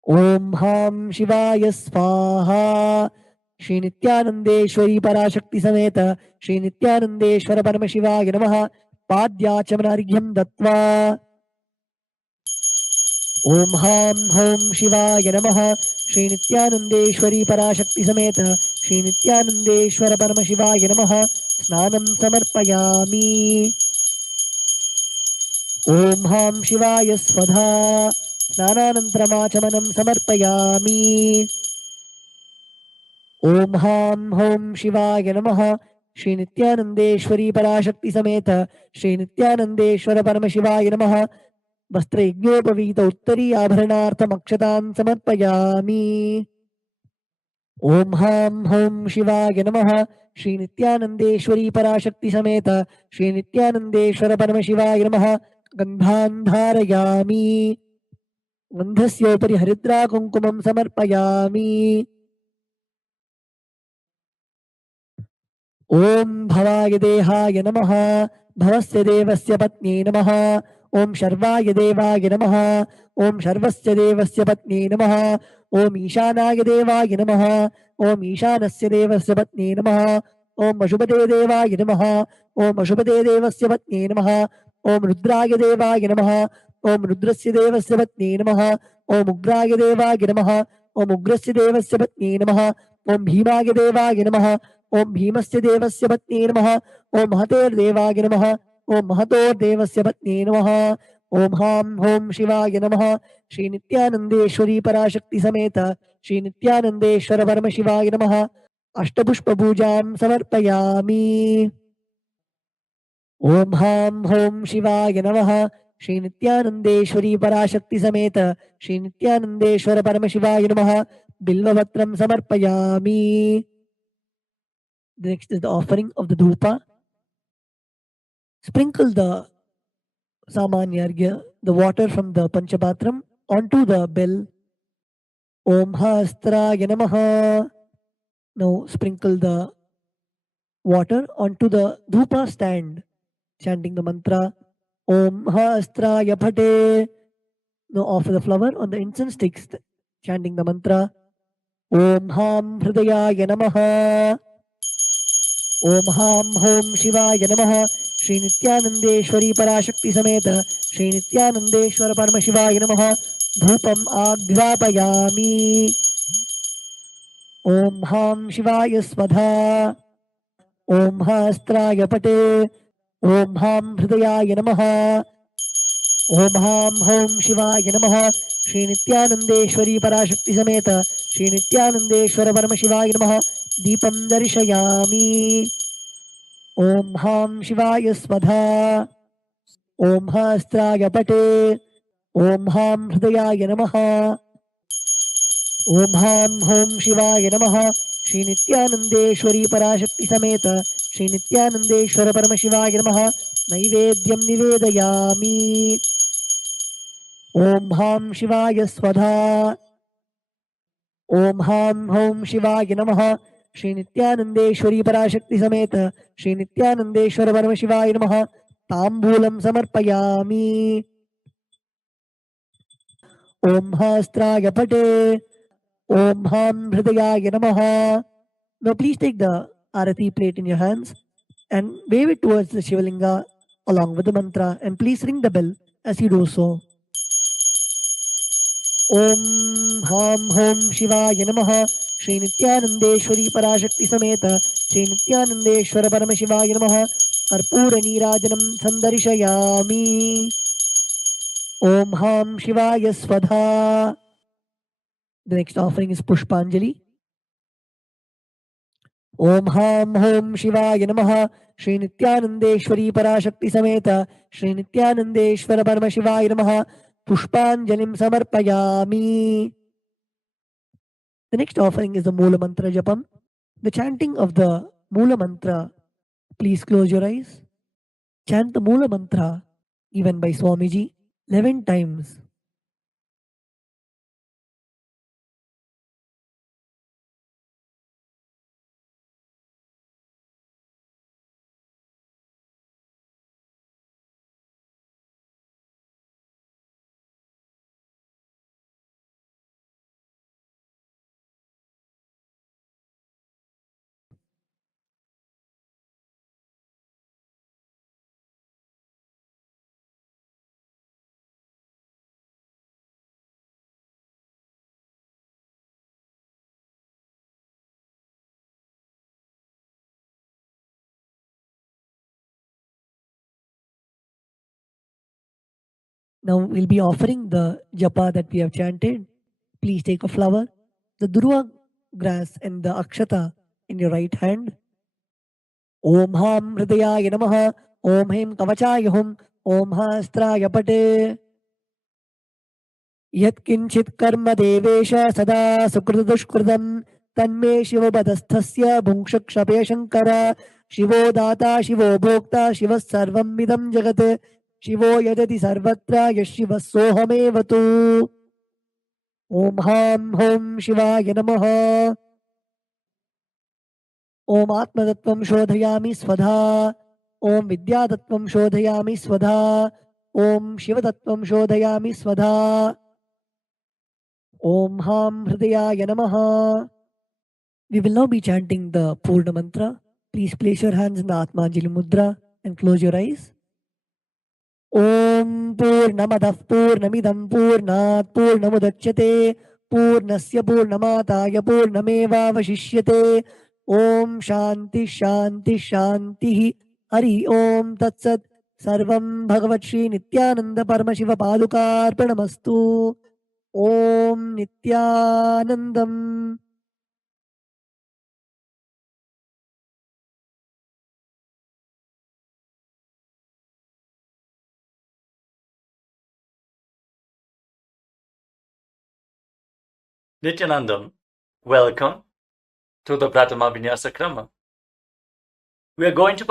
Om Ham Shivaya Svaha. Shri Nithyanandeshwari Parashakti Sameta Shri Nithyanandeshwara Paramashivaya Namaha Padyachamaryam Dattva Om Ham Hom Shivaya Namaha Shri Nithyanandeshwari Parashakti Sameta Shri Nithyanandeshwara Paramashivaya Namaha Snanam Samarpayami. Om Ham Shivaya Svadha Snananantramachamanan Samarpayami. Om Ham Hom Shivaya Namaha Shri Nithyanandeshwari Parashakti Sameta Shri Nithyanandeshwara Paramashivaya Namaha वस्त्रयज्ञोपवीत उत्तरी आभरणार्थमक्षतां समर्पयामि. ॐ हां हौं शिवाय नमः श्री नित्यानन्देश्वरी पराशक्ति समेत श्री नित्यानन्देश्वर परमशिवाय नमः. गन्धान् धारयामि. गन्धस्योपरि हरिद्रा कुङ्कुमं समर्पयामि. ॐ भवाय देहाय नमः भवस्य देवस्य पत्न्यै नमः. ॐ शर्वाय देवाय नमः. ॐ शर्वस्य देवस्य पत्न्यै नमः. ॐ ईशानाय देवाय नमः. ॐ ईशानस्य देवस्य पत्न्यै नमः. ॐ अशुभते देवाय नमः. ॐ अशुभते देवस्य पत्न्यै नमः. ॐ रुद्राय देवाय नमः. ॐ रुद्रस्य देवस्य पत्न्यै नमः. ॐ उग्राय देवाय नमः. ॐ उग्रस्य देवस्य पत्न्यै नमः. ॐ भीमाय देवाय नमः. ॐ भीमस्य देवस्य पत्न्यै नमः. ॐ महतेर्देवाय नमः. ॐ महतोर्देवस्य पत्न्यै नमः. ॐ हां हौं शिवाय नमः श्री नित्यानन्देश्वरी पराशक्ति समेत श्री नित्यानन्देश्वर परमशिवाय नमः. अष्टपुष्पपूजां समर्पयामि. ॐ हां हौं शिवाय नमः श्री नित्यानन्देश्वरी पराशक्ति समेत श्री नित्यानन्देश्वर परमशिवाय नमः. बिल्वपत्रं समर्पयामि. Next is the offering of the dhupa. Sprinkle the samanyargya, the water from the panchapatram, onto the bell. Om Hastraya Namaha. Now sprinkle the water onto the dhupa stand, chanting the mantra Om Hastraya Phate. Now offer the flower on the incense sticks, chanting the mantra Om Ham Hridayaya Namaha. Om Ham Hom Shivaya Namaha Shri Nithyanandeshwari Parashakti Sameta Shri Nithyanandeshwara Paramashivaya Namaha. Dhupam Aghrapayami. Om Ham Shivaya Svadha. Om Hastraya Pate. Om Ham Hridayaya Namaha. Om Ham Hom Shivaya Namaha Shri Nithyanandeshwari Parashakti Sameta Shri Nithyanandeshwara Paramashivaya Namaha. Deepam Darshayami. Om Ham Shivaya Svadha. Om Hastraya Pate. Om Ham Hridayaya Namaha. Om Ham Hom Shivaya Namaha Shri Nithyanandeshwari Parashakti Sameta Shri Nithyanandeshwara Paramashivaya Namaha. Naivedyam Nivedayami. Om Ham Shivaya Svadha. Om Ham Hom Shivaya Namaha Shri Nithyanandeshwari Parashakti Sameta Shri Nithyanandeshwara Paramashivaya Namaha. Tambulam Samarpayami. Om Hastraya Pate. Om Ham Hridayaya Namaha. Now please take the arati plate in your hands and wave it towards the Shivalinga along with the mantra, and please ring the bell as you do so. Om Ham Hom Shivaya Namaha Shri Nithyanandeshwari Parashakti Sameta Shri Nithyanandeshwara Paramashivaya Namaha. Karpura Neerajanam Sandarshayami. Om Ham Shivaya Svadha. The next offering is Pushpanjali. ॐ हां home शिवाय नमः श्री नित्यानन्देश्वरी पराशक्ति समेत श्री नित्यानन्देश्वर परमशिवाय नमः पुष्पाञ्जलिं समर्पयामि. The next offering is the Moola Mantra Japam. The chanting of the Moola Mantra. Please close your eyes. Chant the Moola Mantra given by Swamiji 11 times. Now we'll be offering the japa that we have chanted. Please take a flower, the durva grass and the akshata in your right hand. Om Ham Hridayaya Namaha, Om Hem Kavachaya Hum, Om Hastraya Pate. यत्किञ्चित् कर्म देवेश सदा सुकृतदुष्कृतं तन्मे शिवपदस्थस्य भुङ्क्षक्षपे शङ्कर शिवो दाता शिवो भोक्ता शिवः सर्वमिदं जगत् शिवो यजति सर्वत्र यः शिवः सोऽहमेव तु. ॐ हां हों शिवाय नमः. ॐ आत्मतत्त्वं शोधयामि स्वधा. ॐ विद्यातत्त्वं शोधयामि स्वधा. ॐ शिवतत्त्वं शोधयामि स्वधा. Om Ham Hridayaya Namaha. We will now be chanting the Purna Mantra. Please place your hands in the Atmanjali Mudra and close your eyes. Om Purnamadah Purnamidam Purnat Purnamudachyate Purnasya Purnamataya Purnameva Vashishyate. Om Shanti Shanti Shanti Hari Om Tat Sat Sarvam Bhagavat Shri Nithyananda Paramashiva Padukarpanamastu. Om Nithyanandam. Nithyanandam, welcome to the Prathama Vinyasa Krama. We are going to